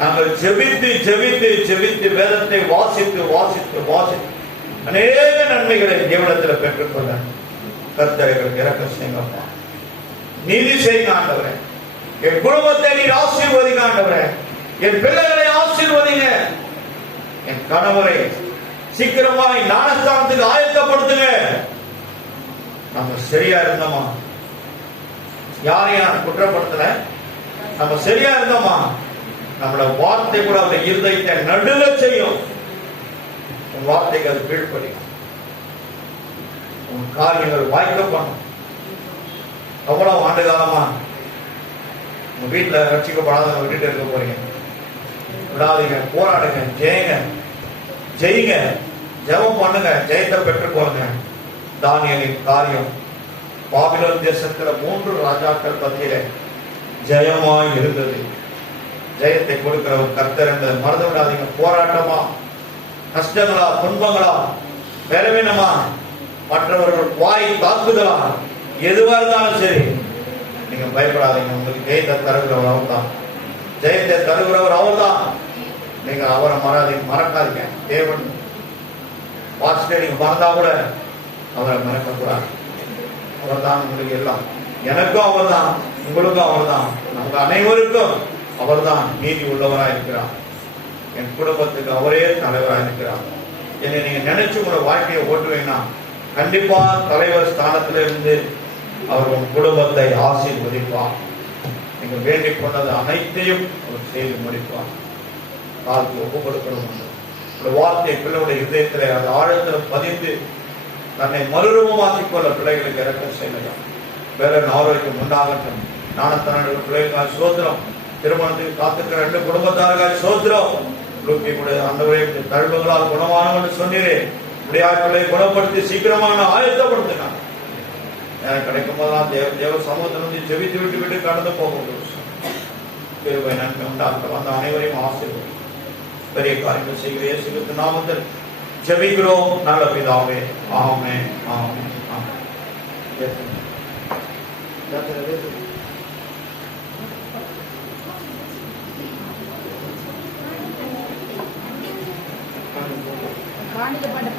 நாங்கள் ஜெபித்து ஜெபித்து ஜெபித்து வேதத்தை வாசித்து வாசித்து வாசித்து அநேக நன்மைகளை தேவனிடத்தில் பெற்றுக்கொள்ள கர்த்தர் எங்களுக்கு இரக்கம் செய்யுங்கப்பா. நீதி செய்யுங்க ஆண்டவரே. என் குடும்பத்தை நீர் ஆசீர்வதிங்க ஆண்டவரே. என் பிள்ளைகளை ஆசீர்வதிங்க. என் கணவரை சீக்கிரமாய் ஞானஸ்தானத்துக்கு ஆயத்தப்படுத்துங்க. நாங்க சரியா இருந்தோமா? யாரையும் நான் குற்றப்படுத்தல, நம்ம சரியா இருந்தோமா, நம்மளோட வார்த்தை கூட அந்த இருதயத்தை நடுல செய்யும். உன் வார்த்தைக்கு அது கீழ்ப்படியும், உன் காரியங்கள் வாய்க்க பண்ணும். எவ்வளவு ஆண்டு காலமா உங்க வீட்டுல ரட்சிக்கப்படாத விட்டுட்டு இருக்க போறீங்க? விடாதீங்க, போராடுங்க, ஜெயிங்க, ஜெபம் பண்ணுங்க, ஜெயத்தை பெற்றுக்கோங்க. தானியேலின் காரியம் பாபிலோன் தேசத்துல 3 ராஜாக்கள் பத்தியில ஜெயமாய் இருந்தது. ஜெயத்தை கொடுக்கிற ஒரு கர்த்தர் என்பதை மறந்து விடாதீங்க. போராட்டமா, கஷ்டங்களா, துன்பங்களா, பலவீனமா, மற்றவர்கள் வாய் தாக்குதலா, எதுவா இருந்தாலும் சரி, நீங்க பயப்படாதீங்க. உங்களுக்கு ஜெயத்தை தருகிறவர் அவர் தான். ஜெயத்தை தருகிறவர் அவர் தான். நீங்க அவரை மறக்காதீங்க. தேவன் வாட்சிட்டு நீங்க மறந்தா கூட அவரை மறக்க கூடாது. அவர் தான் உங்களுக்கு எல்லாம். எனக்கும் அவர் தான், உங்களுக்கும் அவர் தான், நமக்கு அனைவருக்கும் அவர் தான் நீதி உள்ளவராக இருக்கிறார். என் குடும்பத்துக்கு அவரே தலைவராக இருக்கிறார். என்னை நீங்க நினைச்சு உங்களோட வாழ்க்கையை ஓட்டுவீங்கன்னா கண்டிப்பா தலைவர் ஸ்தானத்துல இருந்து அவர் உங்க குடும்பத்தை ஆசீர்வதிப்பார். நீங்க வேண்டிக் கொண்டது அனைத்தையும் அவர் செய்து முடிப்பார். காலத்தை ஒப்பு கொடுக்கணும். வார்த்தை பிள்ளைகளுடைய இதயத்திலே அது ஆழத்தில் பதிந்து தன்னை மறுரூபமாக்கிக் கொள்ள பிள்ளைகளுக்கு இறக்கம் செய்யலாம். வேற ஆரோக்கியம் உண்டாகட்டும். ஞானத்தனோட பிள்ளைகளுக்காக சோத்திரம். திருமணத்துக்கு காத்துக்கிற 2 குடும்பத்தாருக்காக சோத்திரம். அந்தவரை தழுவுகளால் குணமானவன் சொன்னீரே, பிள்ளையை குணப்படுத்தி சீக்கிரமான ஆயத்தப்படுத்தினான். எனக்கு கிடைக்கும் போதெல்லாம் தேவ சமூகத்திலிருந்து ஜெபித்து விட்டு கடந்து போகும். நன்மை உண்டாக்க வந்த அனைவரையும் ஆசீர்வதி. பெரிய காரியங்கள் செய்கிற இயேசு கிறிஸ்து நாமத்தில் ஜெபிக்கிறோம் நல்ல பிதாவே. ஆமென், ஆமென், ஆமென்.